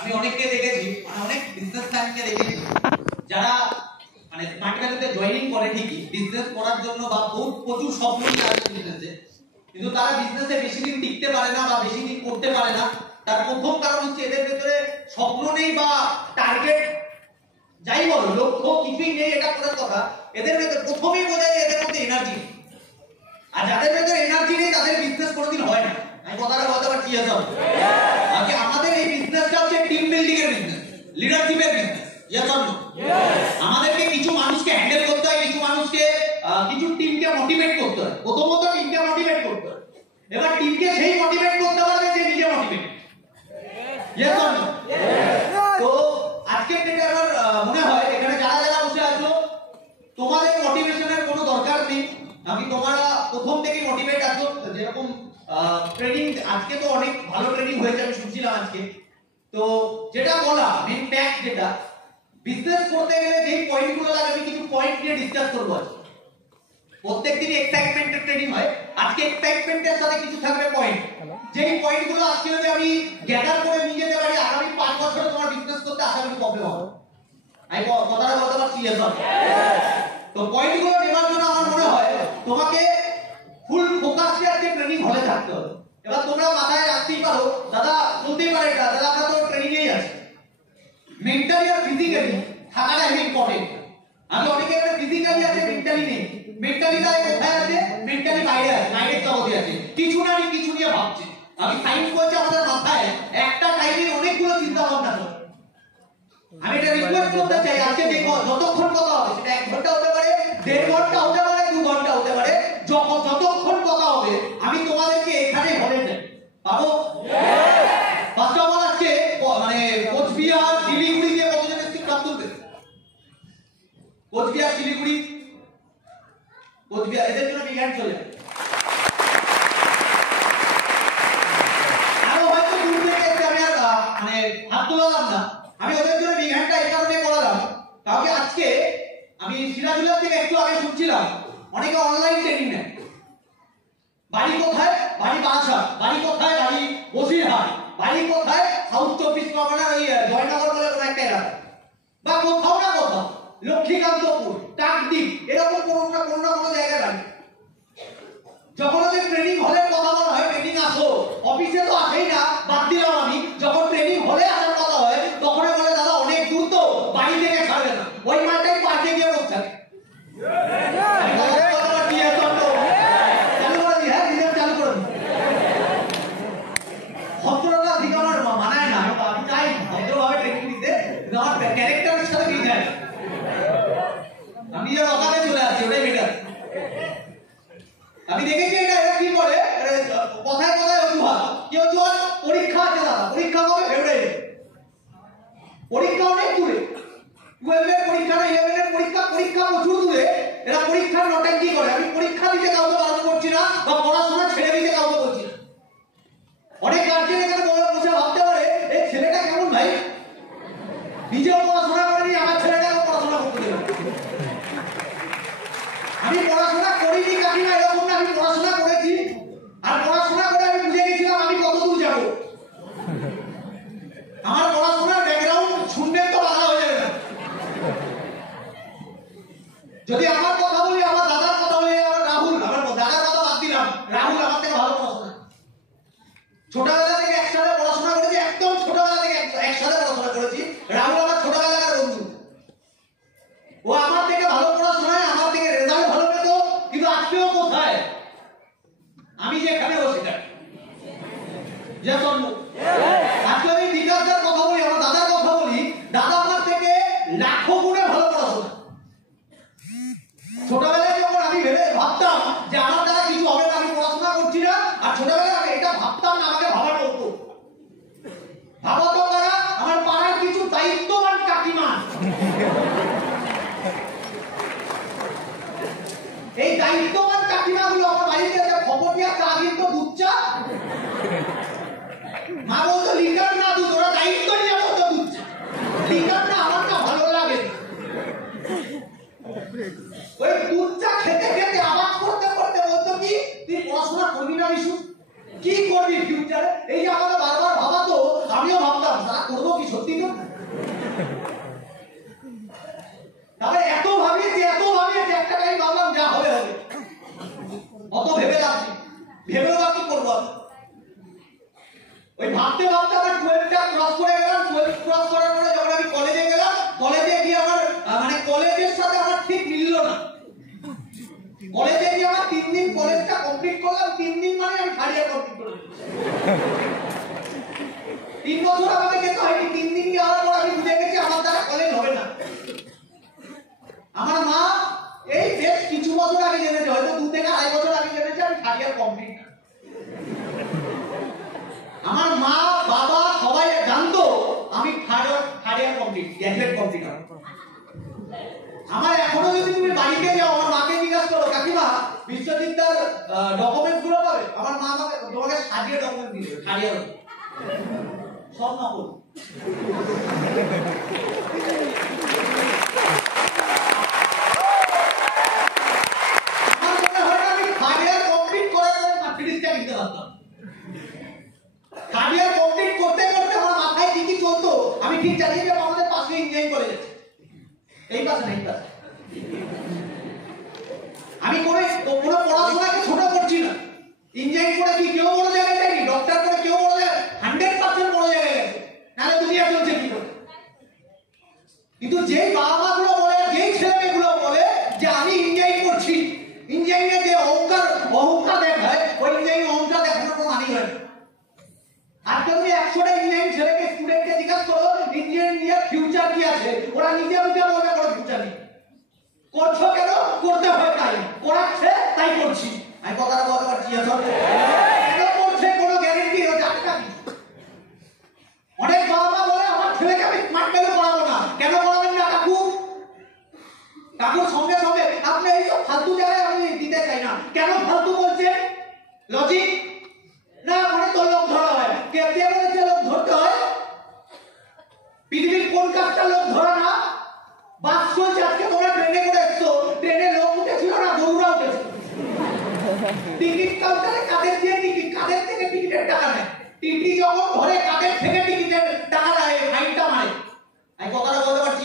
আমি অনেককে দেখেছি, অনেক বিজনেসম্যানকে দেখেছি যারা মানে স্মার্ট ভ্যালুতে জয়েনিং করে ঠিকই বিজনেস করার জন্য বা প্রচুর স্বপ্ন নিয়ে আসে বিজনেসে, কিন্তু তারা বিজনেসে বেশি দিন টিকতে পারে না বা বেশি দিন করতে পারে না। তার প্রথম কারণ হচ্ছে এদের ভেতরে স্বপ্ন নেই বা টার্গেট যাই বলো লক্ষ্য কিছুই নেই। এটা করার কথা এদের ভেতরে প্রথমেই বোঝা যায় এদের মধ্যে এনার্জি, আর যাদের ভেতরে এনার্জি নেই তাদের বিজনেস কোনোদিন হয় না। আমি কথাটা বলতে পারছি আজকে আমাদের এই বিজনেসটা হচ্ছে টিম বিল্ডিং এর বিজনেস, লিডারশিপের বিজনেস। আমাদেরকে কিছু মানুষকে হ্যান্ডেল করতে হয়, কিছু মানুষকে কিছু টিমকে মোটিভেট করতে হয়। প্রথমত টিমকে মোটিভেট করতে হয়, এবার টিমকে সেই মোটিভেট করতে পারবে যে নিজে মোটিভেট। তো আজকে থেকে আমার মনে হয় এখানে যারা যারা বসে আছো তোমাদের মোটিভেশনের কোনো দরকার নেই। আমি তোমরা প্রথম থেকে মোটিভেট আছো। যেরকম ট্রেনিং আজকে তো অনেক ভালো ট্রেনিং হয়েছে, আমি শুনছিলাম আজকে। তো যেটা বলা মেইন ফ্যাক্ট, যেটা বিজনেস করতে গেলে যেই পয়েন্টগুলো লাগে আমি কিছু পয়েন্ট নিয়ে ডিসকাস করব আজকে। প্রত্যেকদিনই এক্সাইটমেন্টের ট্রেনিং হয়, আজকে এক্সাইটমেন্টের সাথে কিছু থাকবে পয়েন্ট। যেই পয়েন্টগুলো আজকে যদি আমি গ্যাদার করে নিয়ে যেতে পারি আগামী 5 বছরে তোমার বিজনেস করতে আশা করি প্রবলেম হবে। আমি কথাটা বলতে পারছি তো পয়েন্টগুলো নেবার জন্য আমার মনে হয় তোমাকে ফুল ফোকাস দিয়ে আজকে ট্রেনিং হলে থাকতে হবে। এবার তোমরা মাথায় রাখতেই পারো, দাদা বলতেই পারে এটা, দাদা আমরা তো ট্রেনিং এই আছে। মেন্টালি আর ফিজিক্যালি থাকাটা ইম্পর্টেন্ট। আমি অনেকে এখানে ফিজিক্যালি আছে মেন্টালি নেই। মেন্টালি তাই কোথায় আছে? মেন্টালি বাইরে আছে, বাইরের জগতে আছে, কিছু না কিছু নিয়ে ভাবছে। আমি সায়েন্স বলছি আমাদের মাথায় একটা টাইমে অনেকগুলো চিন্তা ভাবনা চলে। আমি এটা রিকোয়েস্ট করতে চাই আজকে দেখো যতক্ষণ কথা হবে সেটা 1 ঘন্টা হতে পারে, 1.5 ঘন্টা হতে পারে, 2 ঘন্টা হতে পারে, যতক্ষণ কথা হবে আমি তোমাদেরকে এখানে হলে যাই পাবো। ফার্স্ট অফ অল আজকে মানে কোচবিহার শিলিগুড়ি দিয়ে কতজন এসেছে ক্লাস তুলতে? কোচবিহার শিলিগুড়ি কোচবিহার এদের জন্য বিগ হ্যান্ড চলে আরো হয়তো দূর থেকে এসে আমি আর মানে হাত তোলালাম না। আমি ওদের জন্য বিগ হ্যান্ডটা এই কারণে করালাম কারণ আজকে আমি সিরাজুল্লাহ থেকে একটু আগে শুনছিলাম অনেকে অনলাইন ট্রেনিং নেয়। বাড়ি কোথায়? বাড়ি বারাসাত। বাড়ি কোথায়? বাড়ি বসিরহাট। বাড়ি কোথায়? সাউথ 24 পরগনার ওই জয়নগর বলে কোনো একটা এলাকা, বা কোথাও না কোথাও লক্ষ্মীকান্তপুর, টাকদিক, এরকম কোনো জায়গায় বাড়ি। যখন ওদের ট্রেনিং হলে কথা বলা হয় ট্রেনিং আসো, অফিসে তো আসেই না, বাদ দিলাম আমি। যখন ট্রেনিং হলে আসার কথা হয় তখন বলে দাদা অনেক দূর তো বাড়ি থেকে ছাড়বে না, ওই মালটাই পার্কে গিয়ে বসে থাকে। আমি যে অকালে চলে আসছি ওটাই বেটার। আমি দেখেছি এটা এরা কি করে কথায় কথায় অজুহাত। কি অজুহাত? পরীক্ষা আছে দাদা, পরীক্ষা কবে? ফেব্রুয়ারি। পরীক্ষা অনেক দূরে, 12 এর পরীক্ষা না 11 এর পরীক্ষা, পরীক্ষা প্রচুর দূরে। এরা পরীক্ষার নটাঙ্কি করে। আমি পরীক্ষা দিতে কাউকে বারণ করছি না বা পড়াশোনা ছেড়ে দিতে কাউকে বলছি না। অনেক গার্জেন এখানে বসে ভাবতে পারে এই ছেলেটা কেমন ভাই, নিজেও পড়াশোনা করেনি আমার ছেলেটাকে পড়াশোনা করতে দেবে। আমি পড়াশোনা করিনি কাকিমা এরকম না, আমি পড়াশোনা করেছি। আর পড়াশোনা করে আমি বুঝে গেছিলাম আমি কত দূর যাব। আমার পড়াশোনার ব্যাকগ্রাউন্ড শুনলে তো বাধা হয়ে যাবে না। যদি আমার কথা বলি, আমার দাদার কথা বলি, আমার রাহুল, আমার দাদার কথা বাদ দিলাম, রাহুল আমার থেকে ভালো পড়াশোনা। ছোটবেলা থেকে একসাথে পড়াশোনা করেছি, একদম ছোটবেলা থেকে একসাথে পড়াশোনা করেছি। রাহুল আমার ছোটবেলাকার বন্ধু। ও আমার থেকে ভালো পড়াশোনায় আমার থেকে রেজাল্ট ভালো পেত, কিন্তু আজকেও কোথায়? আমি যেখানে ও সেখানে। আজকে আমি বিকাশদার কথা বলি, আমার দাদার কথা বলি, দাদা আমার থেকে লাখো গুণে ভালো পড়াশোনা। ছোটবেলায় যখন আমি ভাবতাম যে আমার দ্বারা কিছু হবে না, আমি পড়াশোনা করছি না, আর ছোটবেলায় আমি এটা ভাবতাম না, আমাকে ভাবানো হতো। ভাবতো তারা আমার পাড়ার কিছু দায়িত্ববান কাকিমা। এই দায়িত্ববান কাকিমা গুলো আমার বাড়িতে খবর নিয়ে চা দিত, দুধ চা। কি করবি ফিউচারে? এই যে আমাকে বারবার ভাবাতো, আমিও ভাবতাম তারা করবো কি সত্যি তো। তবে এত ভাবি যে একটা টাইম ভাবলাম যা হবে হবে, অত ভেবে লাভ নেই, ভেবেও বা কি করবো আমি। ওই ভাবতে ভাবতে আমার 12টা ক্রস করে গেলাম। 12 ক্রস করার পরে যখন আমি কলেজে গেলাম, কলেজে গিয়ে আমার মানে কলেজের সাথে আমার ঠিক মিললো না। কলেজে গিয়ে আমার 3 দিন কলেজটা কমপ্লিট করলাম, 3 দিন মানে আমি থার্ড ইয়ার কমপ্লিট করে দিলাম। 3 বছর আমাকে যেতে হয়নি, 3 দিন যাওয়ার পর আমি বুঝে গেছি আমার দ্বারা কলেজ হবে না। আমার মা এই বেশ কিছু বছর আগে জেনেছে, হয়তো 2 থেকে 2.5 বছর আগে জেনেছে আমি থার্ড ইয়ার কমপ্লিট না। আমার মা বাবা সবাই জানতো আমি third year complete, graduate complete. আমার এখনো যদি তুমি বাড়িতে যাও, আমার মাকে জিজ্ঞাসা করো কাকিমা বিশ্ববিদ্যালয়ের ডকুমেন্ট গুলো পাবে, আমার মা আমাকে তোমাকে সাজিয়ে ডকুমেন্ট দিবে, থার্ড ইয়ার সব নকল। আমার মনে হয় না আমি থার্ড ইয়ার কমপ্লিট করার পরে মার্সিডিজটা কিনতে পারতাম। থার্ড ইয়ার কমপ্লিট করতে করতে আমার মাথায় কি চলতো আমি ঠিক জানি যে আমাদের পাশে ইঞ্জিনিয়ারিং কলেজ আছে, এই পাশে না এই পাশে। আমি কোনো পড়াশোনাকে ছোট করছি না। ইঞ্জিনিয়ারিং করে কি কেউ বড় জায়গায় যায়নি, ডক্টর করে কেউ বড় জায়গায় 100% বড় জায়গায় গেছে, নাহলে দুনিয়া চলছে কি করে। কিন্তু যেই বাবা মা গুলো বলে, যেই ছেলে মেয়েগুলো বলে যে আমি ইঞ্জিনিয়ারিং করছি, ইঞ্জিনিয়ারিং এর যে অহংকার দেখায়, ওই ইঞ্জিনিয়ারিং অহংকার দেখানোর কোনো মানি হয় না। আর তুমি 100টা ইঞ্জিনিয়ারিং ছেলেকে স্টুডেন্টকে জিজ্ঞাসা করো ইঞ্জিনিয়ারিং নিয়ে ফিউচার কি আছে, ওরা নিজে বলবে কোনো ফিউচার নেই। করছো কেন? করতে হয় তাই, করাচ্ছে তাই করছি। আমি কথাটা বলতে পারছি কেন করছে কোনো গ্যারেন্টি জানি না। অনেক বাবা মা বলে আমার ছেলেকে আমি স্মার্ট ভ্যালু পড়াবো না, কেন পড়াবেন না কাকু? কাকুর সঙ্গে সঙ্গে আপনি এই সব ফালতু জায়গায় আমি দিতে চাই না। কেন ফালতু বলছে? লজিক না, মানে তো লোক ধরা হয়। কে বলেছে লোক ধরতে হয়? পৃথিবীর কোন কাজটা লোক ধরা না? বাস চলছে, আজকে তোমরা ট্রেনে করে এসছো, ট্রেনে লোক উঠেছিল না, গরুরা উঠেছিল। টিকিট কাউন্টারে কাদের দিয়ে টিকিট, কাদের থেকে টিকিটের টাকা নেয়, টিটি যখন ধরে কাদের থেকে টিকিটের টাকা নেয়, ফাইনটা মারে। আমি কথাটা বলতে পারছি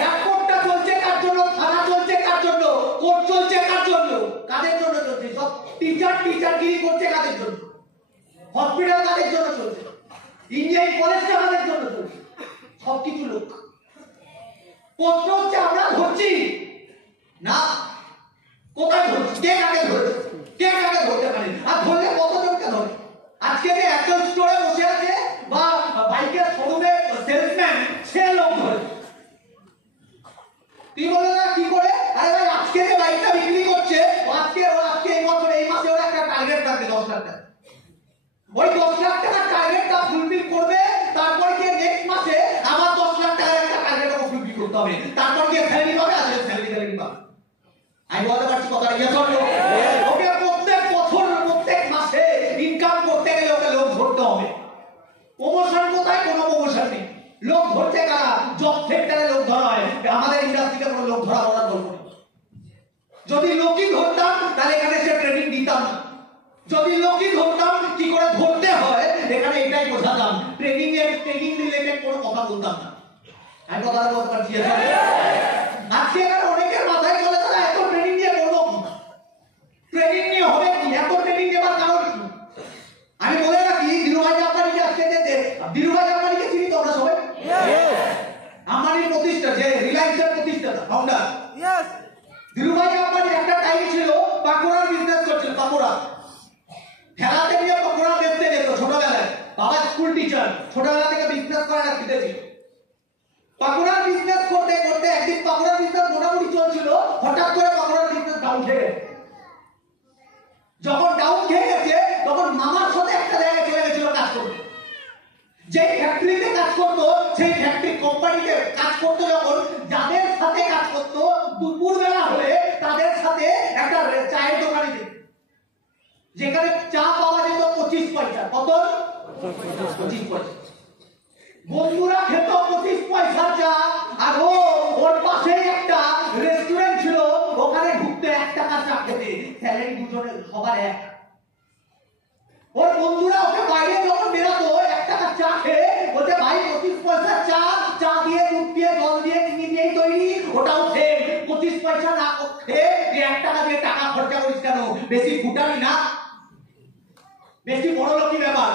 এয়ারপোর্টটা চলছে কার জন্য, থানা চলছে কার জন্য, কোর্ট চলছে কার জন্য, কাদের জন্য চলছে? সব টিচারগিরি করছে কাদের জন্য? হসপিটাল কাদের জন্য চলছে? ইঞ্জিনিয়ারিং কলেজটা কাদের জন্য চলছে? সবকিছু লোক। প্রশ্ন হচ্ছে আমরা ধরছি না, কোথায় ধরছি, কে কাকে ধরেছে, কে কাকে ধরতে পারে, আর ধরলে কতজনকে ধরে? আজকে যে অ্যাপল স্টোরে বসে আছে বা বাইকের শোরুমে সেলসম্যান, সে লোক ধরে। তুই বলে না কি করে? আরে ভাই আজকে যে বাইকটা বিক্রি করছে, আজকে এই বছর এই মাসে ওরা একটা টার্গেট রাখবে 10 লাখ টাকা। ওই 10 লাখ টাকার টার্গেটটা ফুলফিল করবে, তারপর কি নেক্সট মাসে আবার 10 লাখ টাকার একটা টার্গেট ফুলফিল করতে হবে, তারপর কি স্যালারি পাবে, আসলে স্যালারি পাবে। আমি বলতে পারছি কথাটা কি আসলে? ওকে প্রত্যেক বছর প্রত্যেক মাসে ইনকাম করতে গেলে ওকে লোক ধরতে হবে। প্রমোশন কোথায়? কোনো প্রমোশন নেই। লোক ধরতে কারা? জব সেক্টরে লোক ধরা হয়, আমাদের ইন্ডাস্ট্রিতে কোনো লোক ধরা বলার গল্প নেই। যদি লোকই ধরতাম তাহলে এখানে সে ট্রেনিং দিতাম না। যদি লোকই ধরতাম কি করে ধরতে হয় এখানে এটাই বোঝাতাম, ট্রেনিং রিলেটেড কোনো কথা বলতাম না। আমি কথা বলতে পারছি আজকে এখানে অনেকের মাথায় চলে তারা এত ট্রেনিং নিয়ে করবো কি, ট্রেনিং নিয়ে হবে কি, এত ট্রেনিং নেবার কারণ কি? আমি বলে রাখি ধীরুভাই আম্বানিকে আজকে যেতে, ধীরুভাই আম্বানিকে চিনি তো আমরা সবাই, আম্বানির প্রতিষ্ঠা, যে রিলায়েন্সের প্রতিষ্ঠাতা ফাউন্ডার। ধীরুভাই আম্বানির একটা টাইম ছিল পাকোড়ার বিজনেস করছিল, পাকোড়া খেলাতে নিয়ে পাকোড়া বেচতে যেত ছোটবেলায়। বাবা স্কুল টিচার, ছোটবেলা থেকে বিজনেস করার শিখেছিল। পাকোড়ার বিজনেস করতে করতে একদিন পাকোড়ার বিজনেস মোটামুটি চলছিল, হঠাৎ করে পাকোড়ার বিজনেস ডাউন খেয়ে গেছে। যখন ডাউন খেয়ে গেছে তখন মামার সাথে একটা জায়গায় চলে গেছিল কাজ করতে। যে ফ্যাক্টরিতে কাজ করতো, সেই ফ্যাক্টরি কোম্পানিতে কাজ করতো, যখন যাদের সাথে কাজ করতো দুপুর বেলা হলে তাদের সাথে একটা চায়ের দোকানে যেত, যেখানে চা পাওয়া যেত 25 পয়সা। কত? 25 পয়সা। বন্ধুরা খেত 25 পয়সা চা, আর ওর পাশে একটা রেস্টুরেন্ট ছিল, ওখানে ঢুকতে 1 টাকা চা খেতে, স্যালারি দুজনের সবার এক। ফুটানি না, বেশি বড় লোকই ব্যাপার।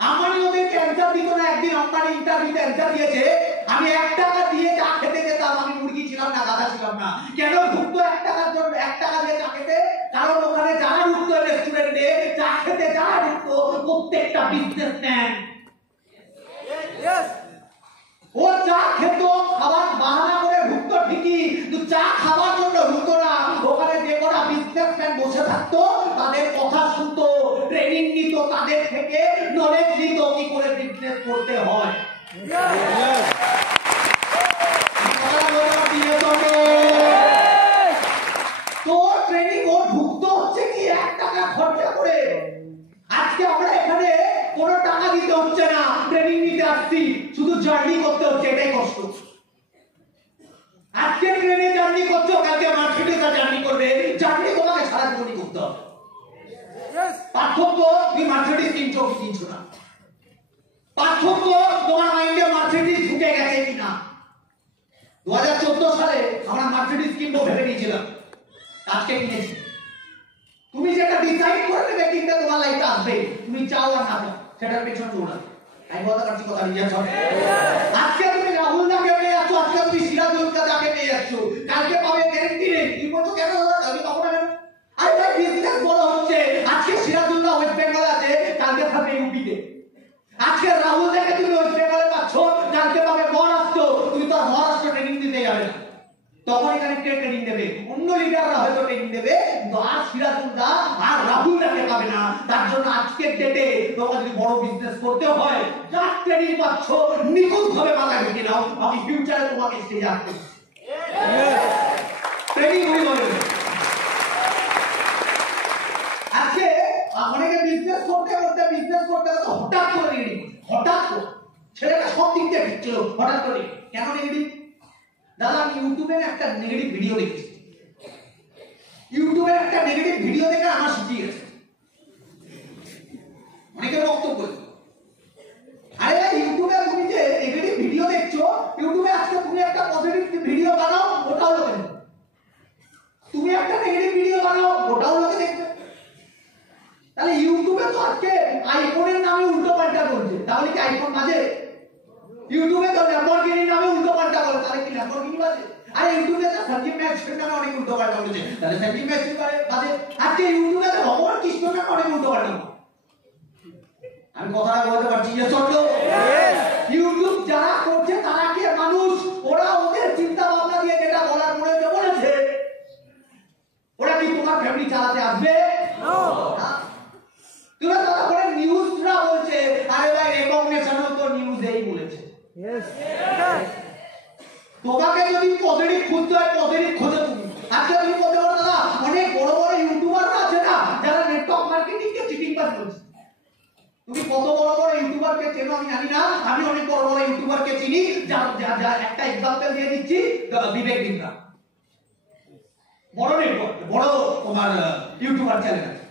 আম্বানি ওদেরকে অ্যান্সার দিত না। একদিন আম্বানি ইন্টারভিউতে অ্যান্সার দিয়েছে, আমি 1 টাকা দিয়ে চা খেতে যেতাম, আমি মুরগি ছিলাম না, গাধা ছিলাম না। কেন ঢুকতো 1 টাকার জন্য? 1 টাকা দিয়ে চা খেতে? কারণ ওখানে যারা ঢুকতো রেস্টুরেন্টে চা খেতে, যারা ঢুকতো প্রত্যেকটা বিজনেসম্যান। ও চা খেত, খাবার বাহানা করে ঢুকতো ঠিকই, কিন্তু চা খাবার জন্য ঢুকতো না। ওখানে যে কটা বিজনেসম্যান বসে থাকতো তাদের কথা শুনতো, ট্রেনিং নিত, তাদের থেকে নলেজ নিত কি করে বিজনেস করতে হয়। তো ট্রেনিং ও ঢুকতো হচ্ছে কি 1 টাকা খরচা করে। আজকে আমরা এখানে কোনো টাকা দিতে হচ্ছে না, ট্রেনিং নিতে আসছি, শুধু জার্নি করতে হচ্ছে, এটাই কষ্ট। আজকে ট্রেনে জার্নি করছো, কালকে মার্কেটিংয়ে জার্নি করবে, জার্নি তোমাকে সারা জীবনই করতে হবে। পার্থক্য তুমি মার্কেটিং কিনছো কি কিনছো না, পার্থক্য তোমার মাইন্ডে মার্কেটিং ঢুকে গেছে কিনা। 2014 সালে আমরা মার্কেটিং কিনবো ভেবে নিয়েছিলাম, আজকে কিনেছি। তুমি যেটা ডিসাইড করে নেবে কিনতে, তোমার লাইফে আসবে, তুমি চাও আর না চাও সেটার পেছনে চলো না। আমি বলতে পারছি কথা রিজার্ভ হবে। আজকে তুমি রাহুল দাকে পেয়ে যাচ্ছ, আজকে তুমি সিরাজুল দাকে পেয়ে যাচ্ছ, কালকে পাবে গ্যারান্টি নেই। তুমি বলছো কেন দাদা, আমি পাবো না কেন? আরে ভাই বিজনেস বড় হচ্ছে, আজকে সিরাজুল্লাহ ওয়েস্ট বেঙ্গলে আছে, কালকে থাকবে ইউপিতে। আজকে রাহুল দাকে তুমি ওয়েস্ট বেঙ্গলে পাচ্ছ, কালকে পাবে মহারাষ্ট্র, তুমি তো আর মহারাষ্ট্র ট্রেনিং দিতে যাবে না, তখন এখানে ট্রেনিং দেবে অন্য লিডাররা, হয়তো ট্রেনিং দেবে, কিন্তু আর সিরাজুল্লাহ আর রাহুল দাকে পাবে না। তার জন্য আজকের ডেটে তোমাকে যদি বড় বিজনেস করতে হয়, যার ট্রেনিং পাচ্ছ নিখুঁত ভাবে মাথায় ঢুকে নাও, আমি ফিউচারে তোমাকে স্টেজে আসতে ট্রেনিং হয়ে যাবে। আজকে অনেকে বিজনেস করতে করতে হঠাৎ করে নেগেটিভ, হঠাৎ করে ছেলেটা সব দিক দিয়ে ঠিক ছিল, হঠাৎ করে কেন নেগেটিভ? দাদা আমি ইউটিউবে একটা নেগেটিভ ভিডিও দেখছি, ইউটিউবে একটা নেগেটিভ ভিডিও দেখে আমার শিখিয়ে গেছে। অনেকে বক্তব্য, আরে ভাই ইউটিউবে তুমি যে নেগেটিভ ভিডিও দেখছো, ইউটিউবে আজকে তুমি একটা পজিটিভ ভিডিও বানাও, ওটাও লোকে দেখবে। তুমি একটা নেগেটিভ ভিডিও বানাও, ওটাও লোকে দেখবে। তাহলে ইউটিউবে তো আজকে আইফোনের নামে উল্টো পাল্টা করছে, তাহলে কি আইফোন বাজে? ইউটিউবে তো ল্যাম্বরগিনি নামে উল্টো পাল্টা করে, তাহলে কি ল্যাম্বরগিনি বাজে? আরে ইউটিউবে তো সঞ্জীব ম্যাক্সওয়েল নামে অনেক উল্টো পাল্টা করেছে, তাহলে সঞ্জীব ম্যাক্সওয়েল বাজে? আজকে ইউটিউবে তো ভগবান কৃষ্ণ নামে অনেক উল্টো পাল্টা। আমি কথাটা বলতে পারছি যে চন্দ্র, ইউটিউব যারা করছে তারা কি মানুষ? ওরা ওদের চিন্তা ভাবনা দিয়ে যেটা বলার মনে বলেছে, ওরা কি তোমার ফ্যামিলি চালাতে আসবে? তোরা তারা করে নিউজরা বলছে, আরে ভাই রেকগনিশনও তো নিউজ এই বলেছে। তোমাকে যদি পজিটিভ খুঁজতে হয়, পজিটিভ খোঁজো তুমি। আজকে তুমি বলতে পারো দাদা অনেক বড় বড় ইউটিউবাররা আছে না, যারা নেটওয়ার্ক মার্কেটিং কে চিটিং বাজ করছে। তুমি কত বড় বড় ইউটিউবারকে চেনো আমি জানি না, আমি অনেক বড় বড় ইউটিউবারকে চিনি। যা একটা এক্সাম্পল দিয়ে দিচ্ছি, বিবেক বিন্দ্রা, বড় নেটওয়ার্ক, বড় তোমার ইউটিউবার চ্যানেল আছে।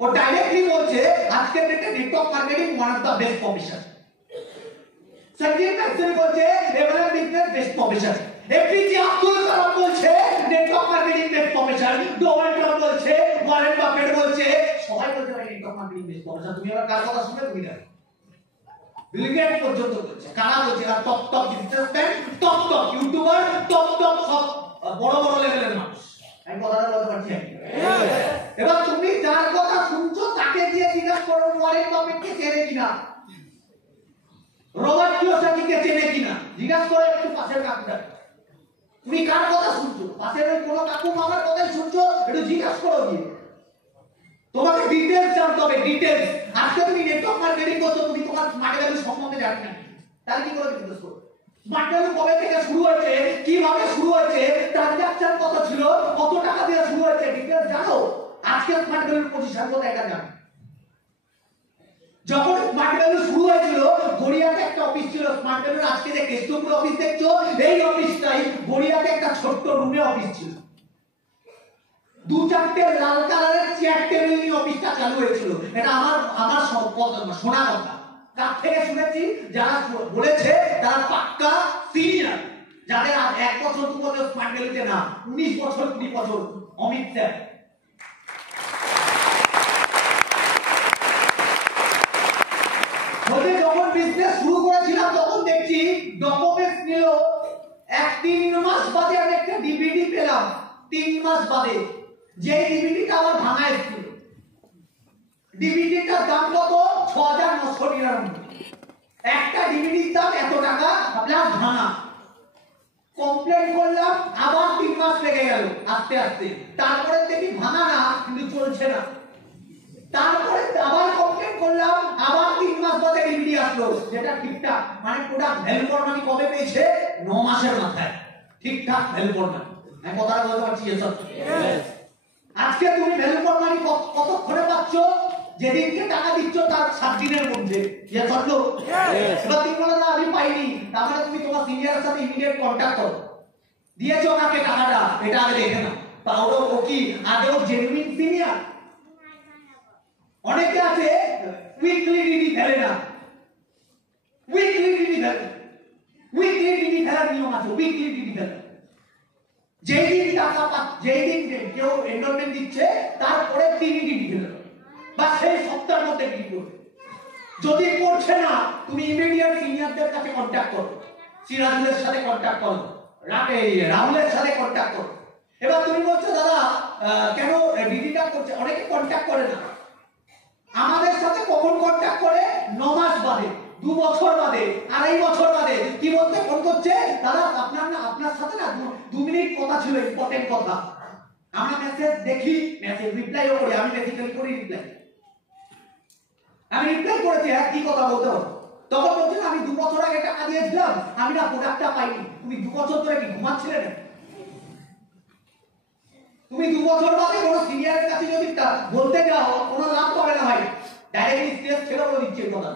ও ডাইরেক্টলি বলছে আজকের ডেটে network marketing one of the best profession. Sanjeev Maxwell বলছে রেভেলার business best profession. APJ Abdul Kalam বলছে network marketing best profession. Donald Trump বলছে, ওয়ারেন বাফেট বলছে, সবাই বলছে ভাই নেটওয়ার্ক মার্কেটিং বেস্ট প্রফেশন। তুমি আবার কার কথা শুনবে? তুমি না, বিল গেটস পর্যন্ত বলছে। কারা বলছে? আর top top businessman, top top YouTuber, top top সব বড় বড় লেভেলের মানুষ। আমি কথাটা বলতে পারছি। এবার তুমি যার কথা শুনছো তাকে দিয়ে জিজ্ঞাসা করো ওয়ারেন বাফেটকে চেনে কিনা, রবার্ট কিওসাকিকে চেনে কিনা, জিজ্ঞাসা করে একটু পাশের কাকুটা। তুমি কার কথা শুনছো? পাশের ওই কোনো কাকু মামার কথাই শুনছো? একটু জিজ্ঞাসা করো গিয়ে। তোমাকে ডিটেইলস জানতে হবে, ডিটেইলস। আজকে তুমি নেটওয়ার্ক মার্কেটিং করছো, তুমি তোমার স্মার্ট ভ্যালু সম্বন্ধে জানো না, তাহলে কি করে বিজনেস করবে? স্মার্ট ভ্যালু কবে থেকে শুরু হয়েছে, কিভাবে শুরু হয়েছে, ট্রানজাকশন কত ছিল, কত টাকা দিয়ে শুরু হয়েছে, ডিটেইলস জানো? আজকে স্মার্ট ভ্যালুর পজিশন কত এটা জানো? যখন স্মার্ট ভ্যালু শুরু হয়েছিল, গড়িয়াতে একটা অফিস ছিল স্মার্ট ভ্যালুর। আজকে যে কেষ্টপুর অফিস দেখছো, এই অফিসটাই গড়িয়াতে একটা ছোট্ট রুমে অফিস ছিল। 2-4টে লাল কালারের চেয়ার টেবিল নিয়ে অফিসটা চালু হয়েছিল। এটা আমার শোনা কথা। কার থেকে শুনেছি? যারা বলেছে তারা পাক্কা সিনিয়র, যাদের 1 বছর 2 বছর স্মার্ট ভ্যালুতে না, 19 বছর 20 বছর। অমিত স্যার মাস বাদে যে ডিভিডিটা আমার ভাঙা এসেছিল, ডিভিডিটার দাম কত? ৬,৯৯৯। একটা ডিভিডির দাম এত টাকা, প্লাস ভাঙা। কমপ্লেন করলাম, আবার 3 মাস লেগে গেল আস্তে আস্তে। তারপরে দেখি ভাঙা না, কিন্তু চলছে না। তারপরে আবার কমপ্লেন করলাম, আবার 3 মাস বাদে ডিভিডি আসলো, যেটা ঠিকঠাক। মানে প্রোডাক্ট ভ্যালু ফর মানি কবে পেয়েছে? 9 মাসের মাথায় ঠিকঠাক ভ্যালু ফর মানি। আমি কথাটা বলতে পারছি? আজকে তুমি ভ্যালু ফর মানি কতক্ষণে পাচ্ছ? যেদিনকে টাকা দিচ্ছ তার 7 দিনের মধ্যে। এবার তুমি বলো না আমি পাইনি, তাহলে তুমি তোমার সিনিয়রের সাথে ইমিডিয়েট কন্টাক্ট করো। দিয়েছো ওনাকে টাকাটা, এটা আগে দেখে নাও। তাহলে ও কি আগেও জেনুইন সিনিয়র? অনেকে আছে উইকলি ডিডি ফেলে না। উইকলি ডিডি ফেলে, উইকলি ডিডি ফেলার নিয়ম আছে। উইকলি ডিডি ফেলে যেই দিন টাকা যেই দিন কেউ এনরোলমেন্ট দিচ্ছে তারপরে 3 ডিডি ফেলে বা সেই সপ্তাহের মধ্যে ডিডি করবে। যদি করছে না, তুমি ইমিডিয়েট সিনিয়রদের কাছে কন্টাক্ট করো, সিরাজুলের সাথে কন্টাক্ট করো, রাহুলের সাথে কন্টাক্ট করো। এবার তুমি বলছো দাদা কেন ডিডিটা করছে? অনেকে কন্টাক্ট করে না। আমাদের সাথে কখন কন্টাক্ট করে? 9 মাস বাদে, 2 বছর বাদে, 2.5 বছর বাদে। কি বলতে ফোন করছে? দাদা আপনার সাথে না 2 মিনিট কথা ছিল, ইম্পর্টেন্ট কথা। আমরা মেসেজ দেখি, মেসেজ রিপ্লাইও করি। আমি বেসিক্যালি করি রিপ্লাই। আমি রিপ্লাই করেছি, হ্যাঁ কি কথা বলতে হবে? তখন বলছে আমি 2 বছর আগে টাকা দিয়েছিলাম, আমি না প্রোডাক্টটা পাইনি। তুমি 2 বছর ধরে কি ঘুমাচ্ছিলে না? তুমি 2 বছর বাদে কোনো সিনিয়রের কাছে যদি বলতে যাও, কোনো লাভ হবে না ভাই। ডাইরেক্টলি স্ট্রেস ছেড়ে বলে দিচ্ছে কথা।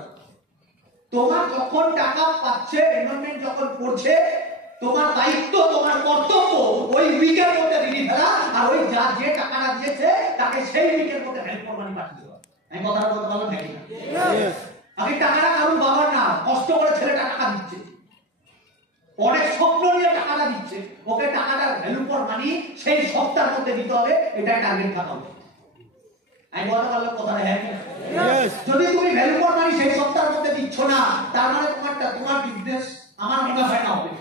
তোমার যখন টাকা পাচ্ছে, এনরোলমেন্ট যখন করছে, তোমার দায়িত্ব, তোমার কর্তব্য ওই উইকের মধ্যে ডিডি ফেলা, আর ওই যে টাকাটা দিয়েছে তাকে সেই উইকের মধ্যে হেল্প ফর মানি পাঠিয়ে দেওয়া। আমি কথাটা বলতে পারলাম নাকি না? আমি টাকাটা কারণ বাবার না, কষ্ট করে ছেলেটা টাকা দিচ্ছে, অনেক স্বপ্ন নিয়ে টাকাটা দিচ্ছে, ওকে টাকাটার ভ্যালু ফর মানি সেই সপ্তাহের মধ্যে দিতে হবে। এটাই টার্গেট থাকা উচিত। আমি বলতে পারলাম কথাটা? হ্যাঁ। যদি তুমি ভ্যালু ফর মানি সেই সপ্তাহের মধ্যে দিচ্ছ না, তার মানে তোমার বিজনেস আমার মনে হয় না হবে।